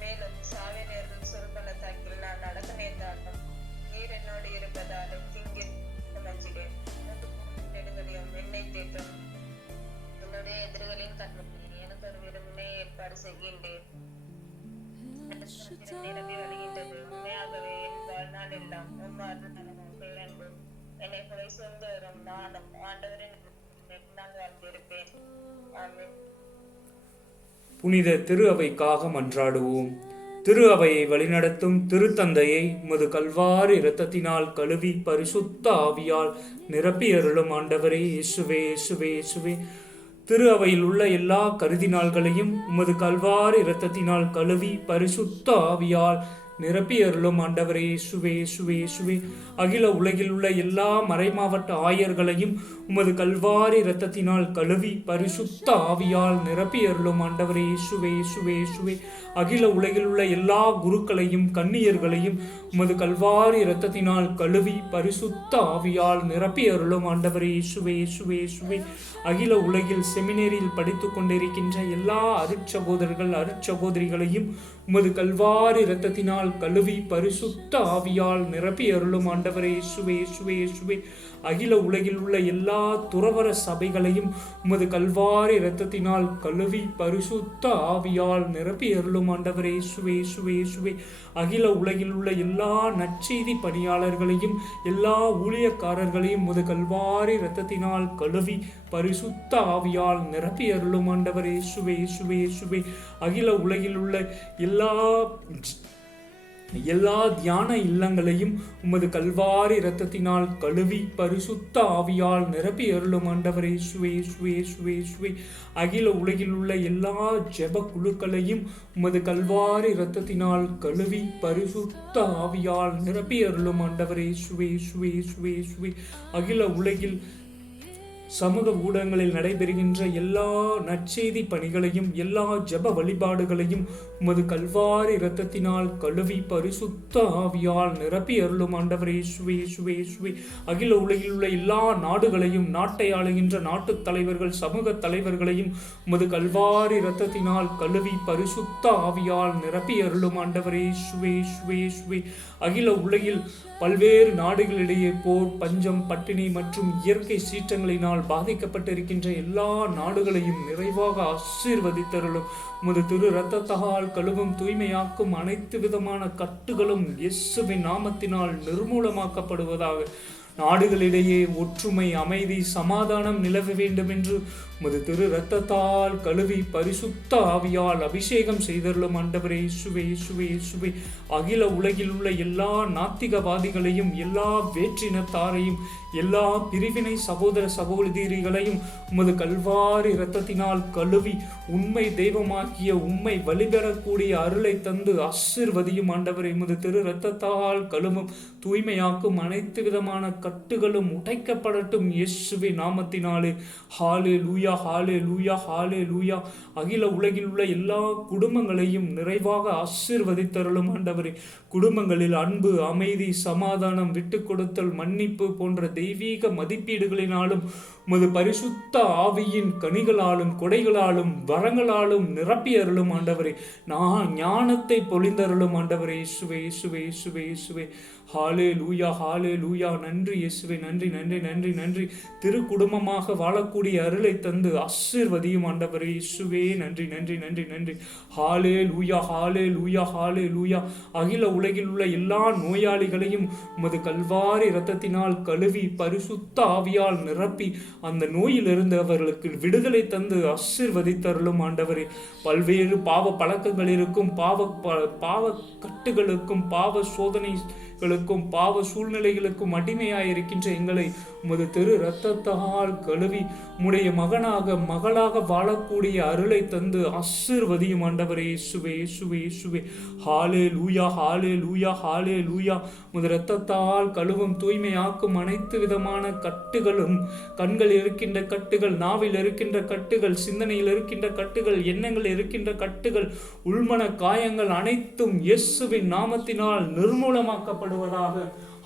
மேலும் சாவை நேர்தல் சுருப்பள்ளத்தாக்கில் நான் நடக்க நேர்ந்தாலும் நீர் என்னோடு இருப்பதால் திங்கில் மஞ்சிடேன். நெடுங்களையும் என்னை தேட்டும் என்னுடைய எதிர்களின் கண்மணி எனக்கு ஒரு விரும்பினை ஏற்பாடு செய்கின்றேன். நிரம்பி வருகின்றது. உண்மையாகவே என் வாழ்நாள் எல்லாம் உம்மாறு நலமும் பேரன்பும் என்னை கொலை சேர்ந்து வரும் நானும் ஆண்டவரின் பின்னால் வாழ்ந்திருப்பேன். ஆமென். புனித திரு அவைக்காக மன்றாடுவோம். திரு அவையை வழிநடத்தும் திருத்தந்தையை உமது கல்வாரி இரத்தத்தினால் கழுவி பரிசுத்த ஆவியால் நிரப்பி அருளும் ஆண்டவரே இயேசுவே இயேசுவே இயேசுவே. திரு அவையில் உள்ள எல்லா கருதினாள்களையும் உமது கல்வாரி இரத்தத்தினால் கழுவி பரிசுத்த ஆவியால் நிரப்பி அருளும் ஆண்டவரே இயேசுவே இயேசுவே இயேசுவே. அகில உலகில் உள்ள எல்லா மறைமாவட்ட ஆயர்களையும் உமது கல்வாரி இரத்தத்தினால் கழுவி பரிசுத்த ஆவியால் நிரப்பி அருளும் ஆண்டவரே இயேசுவே இயேசுவே இயேசுவே. அகில உலகில் உள்ள எல்லா குருக்களையும் கன்னியர்களையும் உமது கல்வாரி இரத்தத்தினால் கழுவி பரிசுத்த ஆவியால் நிரப்பி அருளும் ஆண்டவரே இயேசுவே இயேசுவே இயேசுவே. அகில உலகில் செமினேரியில் படித்துக் கொண்டிருக்கின்ற எல்லா அருட்சகோதரர்கள் அருட்சகோதரிகளையும் உமது கல்வாரி இரத்தத்தினால் கழுவி பரிசுத்த ஆவியால் நிரப்பி அருளும் ஆண்டவரே இயேசுவே இயேசுவே இயேசுவே. அகில உலகில் உள்ள எல்லா துறவர சபைகளையும் உமது கல்வாரி இரத்தத்தினால் கழுவி பரிசுத்த ஆவியால் நிரப்பி அருளும் ஆண்டவரே இயேசுவே இயேசுவே இயேசுவே. அகில உலகில் உள்ள எல்லா நற்செய்தி பணியாளர்களையும் எல்லா ஊழியக்காரர்களையும் உமது கல்வாரி இரத்தத்தினால் கழுவி பரிசுத்த ஆவியால் நிரப்பி அருளும் ஆண்டவரே இயேசுவே இயேசுவே இயேசுவே. அகில உலகில் உள்ள எல்லா தியான இல்லங்களையும் உமது கல்வாரி இரத்தத்தினால் கழுவி பரிசுத்த ஆவியால் நிரப்பி அருளும் ஆண்டவரே இயேசுவே இயேசுவே இயேசுவே இயேசுவே. அகில உலகில் உள்ள எல்லா ஜெப குழுக்களையும் உமது கல்வாரி இரத்தத்தினால் கழுவி பரிசுத்த ஆவியால் நிரப்பி அருளும் ஆண்டவரே இயேசுவே இயேசுவே இயேசுவே இயேசுவே. அகில உலகில் சமூக ஊடகங்களில் நடைபெறுகின்ற எல்லா நற்செய்தி பணிகளையும் எல்லா ஜெப வழிபாடுகளையும் உமது கல்வாரி இரத்தத்தினால் கழுவி பரிசுத்த ஆவியால் நிரப்பி அருளும் ஆண்டவரே இயேசுவே இயேசுவே இயேசுவே. அகில உலகில் உள்ள எல்லா நாடுகளையும் நாட்டை ஆளுகின்ற நாட்டுத் தலைவர்கள் சமூக தலைவர்களையும் உமது கல்வாரி இரத்தத்தினால் கழுவி பரிசுத்த ஆவியால் நிரப்பி அருளும் ஆண்டவரே இயேசுவே இயேசுவே இயேசுவே. அகில உலகில் பல்வேறு நாடுகளிடையே போர் பஞ்சம் பட்டினி மற்றும் இயற்கை சீற்றங்களினால் பாதிக்கப்பட்டிருக்கின்ற எல்லா நாடுகளையும் நிறைவாக ஆசீர்வதித்தருளும். உமது திரு இரத்தத்தால் கழுவும் தூய்மையாக்கும் அனைத்து விதமான கட்டுகளும் இயேசுவின் நாமத்தினால் நிர்மூலமாக்கப்படுவதாக. நாடுகளிடையே ஒற்றுமை அமைதி சமாதானம் நிலவ வேண்டும் என்று உமது திரு இரத்தத்தால் கழுவி பரிசுத்த ஆவியால் அபிஷேகம் செய்தருளும் ஆண்டவரே இயேசுவே இயேசுவே இயேசுவே. அகில உலகில் உள்ள எல்லா நாத்திகவாதிகளையும் எல்லா வேற்றினத்தாரையும் எல்லா பிரிவினை சகோதர சகோதரிகளையும் உமது கல்வாரி இரத்தத்தினால் கழுவி உண்மை தெய்வமாக்கிய உம்மை வழிபெறக்கூடிய அருளை தந்து ஆசீர்வதியும் ஆண்டவரே. உமது திரு இரத்தத்தால் கழுவும் தூய்மையாக்கும் அனைத்து விதமான கட்டுகளும் உடைக்கப்படட்டும் இயேசுவின் நாமத்தினாலே. ஹல்லேலூயா ஹல்லேலூயா ஹல்லேலூயா. அகில உலகில் உள்ள எல்லா குடும்பங்களையும் நிறைவாக ஆசீர்வதித்தருளும் ஆண்டவரே. குடும்பங்களில் அன்பு அமைதி சமாதானம் விட்டு கொடுத்தல் மன்னிப்பு போன்ற தெய்வீக மதிப்பீடுகளினாலும் உமது பரிசுத்த ஆவியின் கனிகளாலும் கொடைகளாலும் வரங்களாலும் நிரப்பி அருளும் ஆண்டவரே. நான் ஞானத்தை பொழிந்தருளும் ஆண்டவரே இயேசுவே இயேசுவே இயேசுவே இயேசுவே. ஹல்லேலூயா ஹல்லேலூயா. நன்றி இயேசுவே நன்றி நன்றி நன்றி நன்றி. திரு குடும்பமாக வாழக்கூடிய அருளை தந்து ஆசீர்வதியும் ஆண்டவரே இயேசுவே நன்றி நன்றி நன்றி நன்றி. ஹல்லேலூயா ஹல்லேலூயா ஹல்லேலூயா. அகில உலகில் உள்ள எல்லா நோயாளிகளையும் உமது கல்வாரி இரத்தத்தினால் கழுவி பரிசுத்த ஆவியால் நிரப்பி அந்த நோயிலிருந்து அவர்களுக்கு விடுதலை தந்து ஆசீர்வதித்தருளும் ஆண்டவரே. பல்வேறு பாவ பழக்கங்கள் இருக்கும் பாவ கட்டுகளுக்கும் பாவ சோதனைகளுக்கும் பாவ சூழ்நிலைகளுக்கும் அடிமையாயிருக்கின்ற எங்களை உமது திரு இரத்தத்தால் கழுவி உம்முடைய மகனாக மகளாக வாழக்கூடிய அருளை தந்து ஆசீர்வதியும் ஆண்டவரே இயேசுவே இயேசுவே இயேசுவே. ஹல்லேலூயா ஹல்லேலூயா ஹல்லேலூயா. உமது இரத்தத்தால் கழுவும் தூய்மையாக்கும் அனைத்து விதமான கட்டுகளும் கண்கள் இருக்கின்ற கட்டுகள் நாவில் இருக்கின்ற கட்டுகள் சிந்தனையில் இருக்கின்ற கட்டுகள் எண்ணங்கள் இருக்கின்ற கட்டுகள் உள்மன காயங்கள் அனைத்தும் இயேசுவின் நாமத்தினால் நிர்மூலமாக்கப்படுவதாக.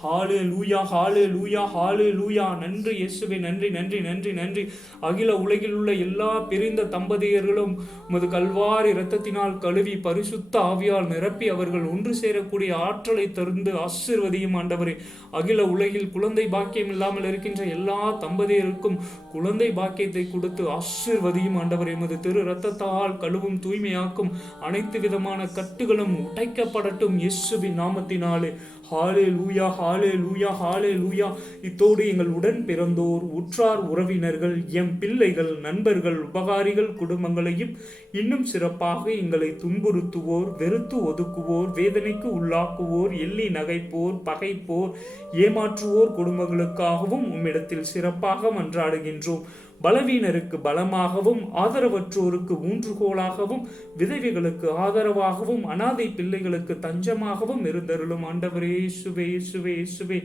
ஹல்லேலூயா ஹல்லேலூயா ஹல்லேலூயா. நன்றி இயேசுவே நன்றி நன்றி நன்றி நன்றி. அகில உலகில் உள்ள எல்லா பிரிந்த தம்பதியர்களும் உமது கல்வாரி இரத்தத்தினால் கழுவி பரிசுத்த ஆவியால் நிரப்பி அவர்கள் ஒன்று சேரக்கூடிய ஆற்றலை தந்து ஆசீர்வதியும் ஆண்டவரே. அகில உலகில் குழந்தை பாக்கியம் இல்லாமல் இருக்கின்ற எல்லா தம்பதியருக்கும் குழந்தை பாக்கியத்தை கொடுத்து ஆசீர்வதியும் ஆண்டவரே. உமது திரு இரத்தத்தால் கழுவும் தூய்மையாக்கும் அனைத்து விதமான கட்டுகளும் உடைக்கப்படட்டும் இயேசுவின் நாமத்தினாலே. ஹல்லேலூயா ஹalleluya ஹalleluya. இத்தோடு எங்கள் உடன் பிறந்தோர், உற்றார் உறவினர்கள், எம் பிள்ளைகள், நண்பர்கள், உபகாரிகள் குடும்பங்களையும் இன்னும் சிறப்பாக எங்களை துன்புறுத்துவோர், வெறுத்து ஒதுக்குவோர், வேதனைக்கு உள்ளாக்குவோர், எள்ளி நகைப்போர், பகைப்போர், ஏமாற்றுவோர் குடும்பங்களுக்காகவும் உம்மிடத்தில் சிறப்பாக மன்றாடுகின்றோம். பலவீனருக்கு பலமாகவும், ஆதரவற்றோருக்கு ஊன்றுகோலாகவும், விதவைகளுக்கு ஆதரவாகவும், அனாதை பிள்ளைகளுக்கு தஞ்சமாகவும் இருந்தருளும் ஆண்டவரே. இயேசுவே இயேசுவே இயேசுவே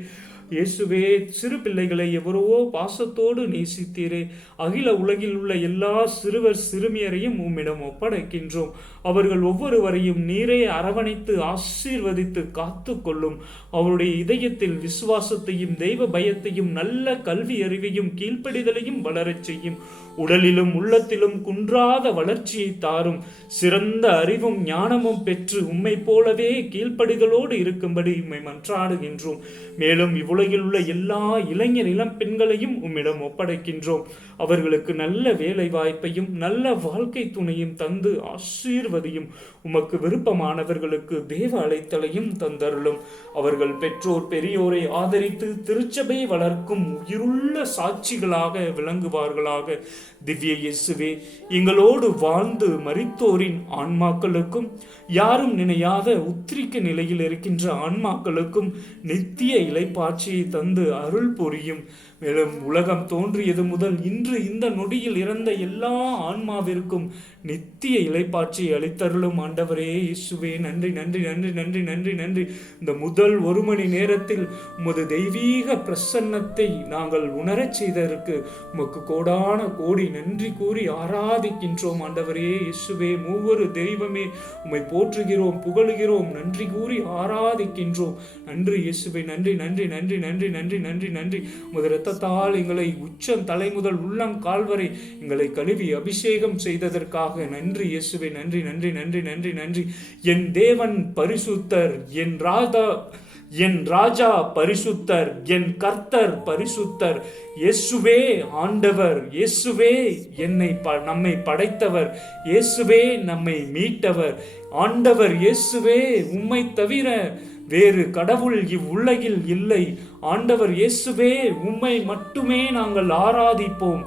இயேசுவே. சிறு பிள்ளைகளை எவரோ பாசத்தோடு நேசித்தீரே. அகில உலகில் உள்ள எல்லா சிறுவர் சிறுமியரையும் உம்மிடம் ஒப்படைக்கின்றோம். அவர்கள் ஒவ்வொருவரையும் நீரே அரவணைத்து ஆசீர்வதித்து காத்து கொள்ளும். அவருடைய இதயத்தில் விசுவாசத்தையும் தெய்வ பயத்தையும் நல்ல கல்வி அறிவையும் கீழ்ப்படிதலையும் வளரச் செய்யும். உடலிலும் உள்ளத்திலும் குன்றாத வளர்ச்சியை தாரும். சிறந்த அறிவும் ஞானமும் பெற்று உம்மை போலவே கீழ்ப்படிதலோடு இருக்கும்படி உம்மை மன்றாடுகின்றோம். மேலும் இவ்வுலகில் உள்ள எல்லா இளைஞர் இளம் பெண்களையும் உம்மிடம் ஒப்படைக்கின்றோம். அவர்களுக்கு நல்ல வேலை வாய்ப்பையும் நல்ல வாழ்க்கை துணையும் தந்து ஆசீர்வதியும். உமக்கு விருப்பமானவர்களுக்கு தேவ அழைத்தலையும் தந்தருளும். அவர்கள் பெற்றோர் பெரியோரை ஆதரித்து திருச்சபையை வளர்க்கும் உயிருள்ள சாட்சிகளாக விளங்குவார்களாக. திவ்ய இயேசுவே, எங்களோடு வாழ்ந்து மரித்தோரின் ஆன்மாக்களுக்கும், யாரும் நினையாத உத்திரிக்க நிலையில் இருக்கின்ற ஆன்மாக்களுக்கும் நித்திய இளைப்பாட்சியை தந்து அருள் புரியும். மேலும் உலகம் தோன்றியது முதல் இன்று இந்த நொடியில் இறந்த எல்லா ஆன்மாவிற்கும் நித்திய இளைப்பாட்சியை அளித்தருளும் ஆண்டவரே. இயேசுவே, நன்றி நன்றி நன்றி நன்றி நன்றி நன்றி. இந்த முதல் 1 மணி நேரத்தில் உமது தெய்வீக பிரசன்னத்தை நாங்கள் உணரச் செய்ததற்கு உமக்கு கோடான கோடி நன்றி கூறி ஆராதிக்கின்றோம் ஆண்டவரே. இயேசுவே, மூவரு தெய்வமே, உம்மை போற்றுகிறோம், புகழுகிறோம், நன்றி கூறி ஆராதிக்கின்றோம். நன்றி இயேசுவே, நன்றி நன்றி நன்றி நன்றி நன்றி நன்றி நன்றி. உமது இரத்தத்தால் எங்களை உச்சம் தலை முதல் உள்ளம் கால்வரை எங்களை கழுவி அபிஷேகம் செய்ததற்காக நன்றி இயேசுவே, நன்றி நன்றி நன்றி நன்றி நன்றி. என் தேவன் பரிசுத்தர், என் ராஜா பரிசுத்தர், என் கர்த்தர் பரிசுத்தர். இயேசுவே ஆண்டவர், இயேசுவே நம்மை படைத்தவர், இயேசுவே நம்மை மீட்டவர். ஆண்டவர் இயேசுவே, உம்மை தவிர வேறு கடவுள் இவ்வுலகில் இல்லை. ஆண்டவர் இயேசுவே, உம்மை மட்டுமே நாங்கள் ஆராதிப்போம்.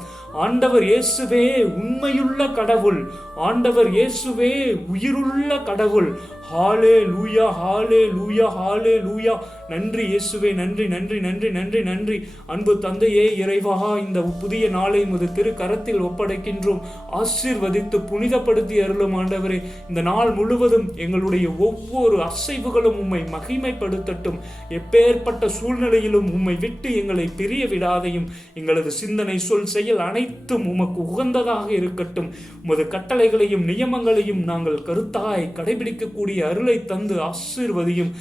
ஆண்டவர் இயேசுவே, உண்மையுள்ள கடவுள். ஆண்டவர் இயேசுவே, உயிருள்ள கடவுள். ஹalleluya ஹalleluya ஹalleluya. நன்றி இயேசுவே, நன்றி நன்றி நன்றி நன்றி நன்றி. அன்பு தந்தையே இறைவா, இந்த புதிய நாளை உமது திருக்கரத்தில் ஒப்படைக்கின்றோம். ஆசீர்வதித்து புனிதப்படுத்தி அருளும் ஆண்டவரே. இந்த நாள் முழுவதும் எங்களுடைய ஒவ்வொரு அசைவுகளும் உம்மை மகிமைப்படுத்தட்டும். எப்பேற்பட்ட சூழ்நிலையிலும் உம்மை விட்டு எங்களை பிரிய விடாதையும். எங்களது சிந்தனை, சொல், செயல் அனைத்தும் உமக்கு உகந்ததாக இருக்கட்டும். உமது கட்டளைகளையும் நியமங்களையும் நாங்கள் கருத்தாய் கடைபிடிக்கக்கூடிய அருளை தந்து ஆசீர்வதியும்.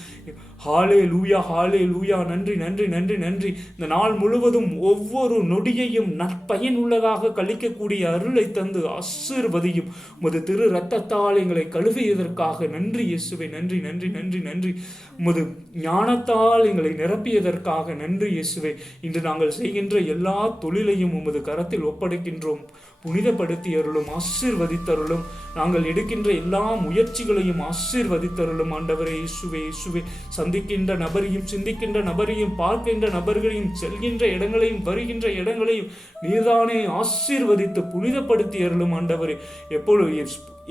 ஹalleluya ஹalleluya. நன்றி நன்றி நன்றி நன்றி. இந்த நாள் முழுவதும் ஒவ்வொரு நொடியையும் நற்பயன் உள்ளதாக கழிக்கக்கூடிய அருளை தந்து ஆசீர்வதியும். உமது திரு இரத்தத்தால் எங்களை கழுவியதற்காக நன்றி இயேசுவே, நன்றி நன்றி நன்றி நன்றி. உமது ஞானத்தால் எங்களை நிரப்பியதற்காக நன்றி இயேசுவே. இன்று நாங்கள் செய்கின்ற எல்லா தொழிலையும் உமது கரத்தில் ஒப்படைக்கின்றோம். புனிதப்படுத்தி அருளும், ஆசீர்வதித்தருளும். நாங்கள் எடுக்கின்ற எல்லா முயற்சிகளையும் ஆசீர்வதித்தருளும் ஆண்டவரே. இயேசுவே இயேசுவே. சந்திக்கின்ற நபரையும், சிந்திக்கின்ற நபரையும், பார்க்கின்ற நபர்களையும், செல்கின்ற இடங்களையும், வருகின்ற இடங்களையும் நீர்தானே ஆசீர்வதித்து புனிதப்படுத்தி அருளும் ஆண்டவரே. எப்பொழுது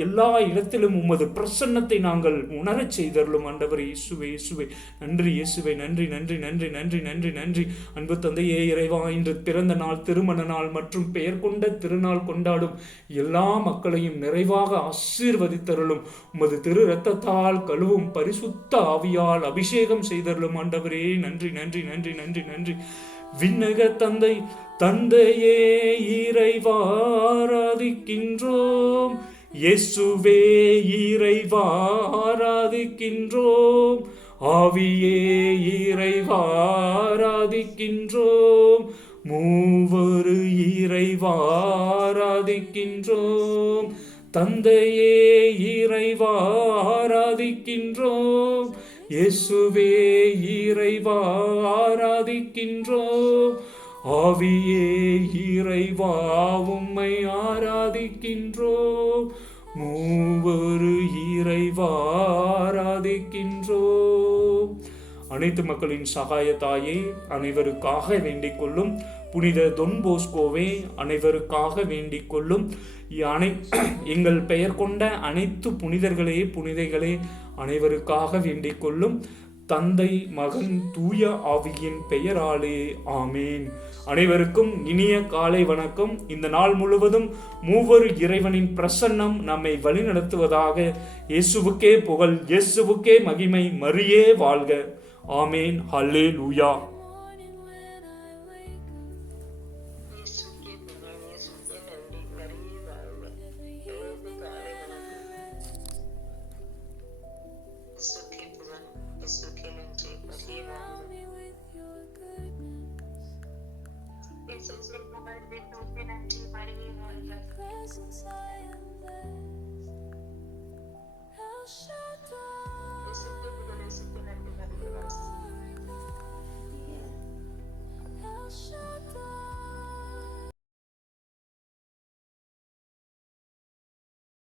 எல்லா இடத்திலும் உமது பிரசன்னத்தை நாங்கள் உணரச் செய்தருளும் ஆண்டவரே. இயேசுவே இயேசுவே. நன்றி இயேசுவே, நன்றி நன்றி நன்றி நன்றி நன்றி நன்றி. அன்பு தந்தையே இறைவா, இன்று பிறந்த நாள், திருமண நாள் மற்றும் பெயர் கொண்ட திருநாள் கொண்டாடும் எல்லா மக்களையும் நிறைவாக ஆசீர்வதித்தருளும். உமது திரு இரத்தத்தால் கழுவும் பரிசுத்த ஆவியால் அபிஷேகம் செய்தருளும் ஆண்டவரே. நன்றி நன்றி நன்றி நன்றி நன்றி. விண்ணக தந்தையே இறைவா ஆராதிக்கின்றோம். இயேசுவே இறைவா ஆராதிக்கின்றோம். ஆவியே இறைவா ஆராதிக்கின்றோம். மூவரு இறைவா ஆராதிக்கின்றோம். தந்தையே இறைவா ஆராதிக்கின்றோம். இயேசுவே இறைவா ஆராதிக்கின்றோம். ஆவியே இறைவா உம்மை ஆராதிக்கின்றோம். மூவரு இறைவா ஆராதிக்கின்றோம். அனைத்து மக்களின் சகாய தாயே அனைவருக்காக வேண்டிக் கொள்ளும். புனித தொன் போஸ்கோவே அனைவருக்காக வேண்டிக் கொள்ளும். எங்கள் பெயர் கொண்ட அனைத்து புனிதர்களே புனிதைகளே அனைவருக்காக வேண்டிக் கொள்ளும். தந்தை மகன் தூய ஆவியின் பெயராலே ஆமேன். அனைவருக்கும் இனிய காலை வணக்கம். இந்த நாள் முழுவதும் மூவரு இறைவனின் பிரசன்னம் நம்மை வழிநடத்துவதாக. இயேசுவுக்கே புகழ், இயேசுவுக்கே மகிமை, மரியே வாழ்க. ஆமேன். ஹல்லேலூயா.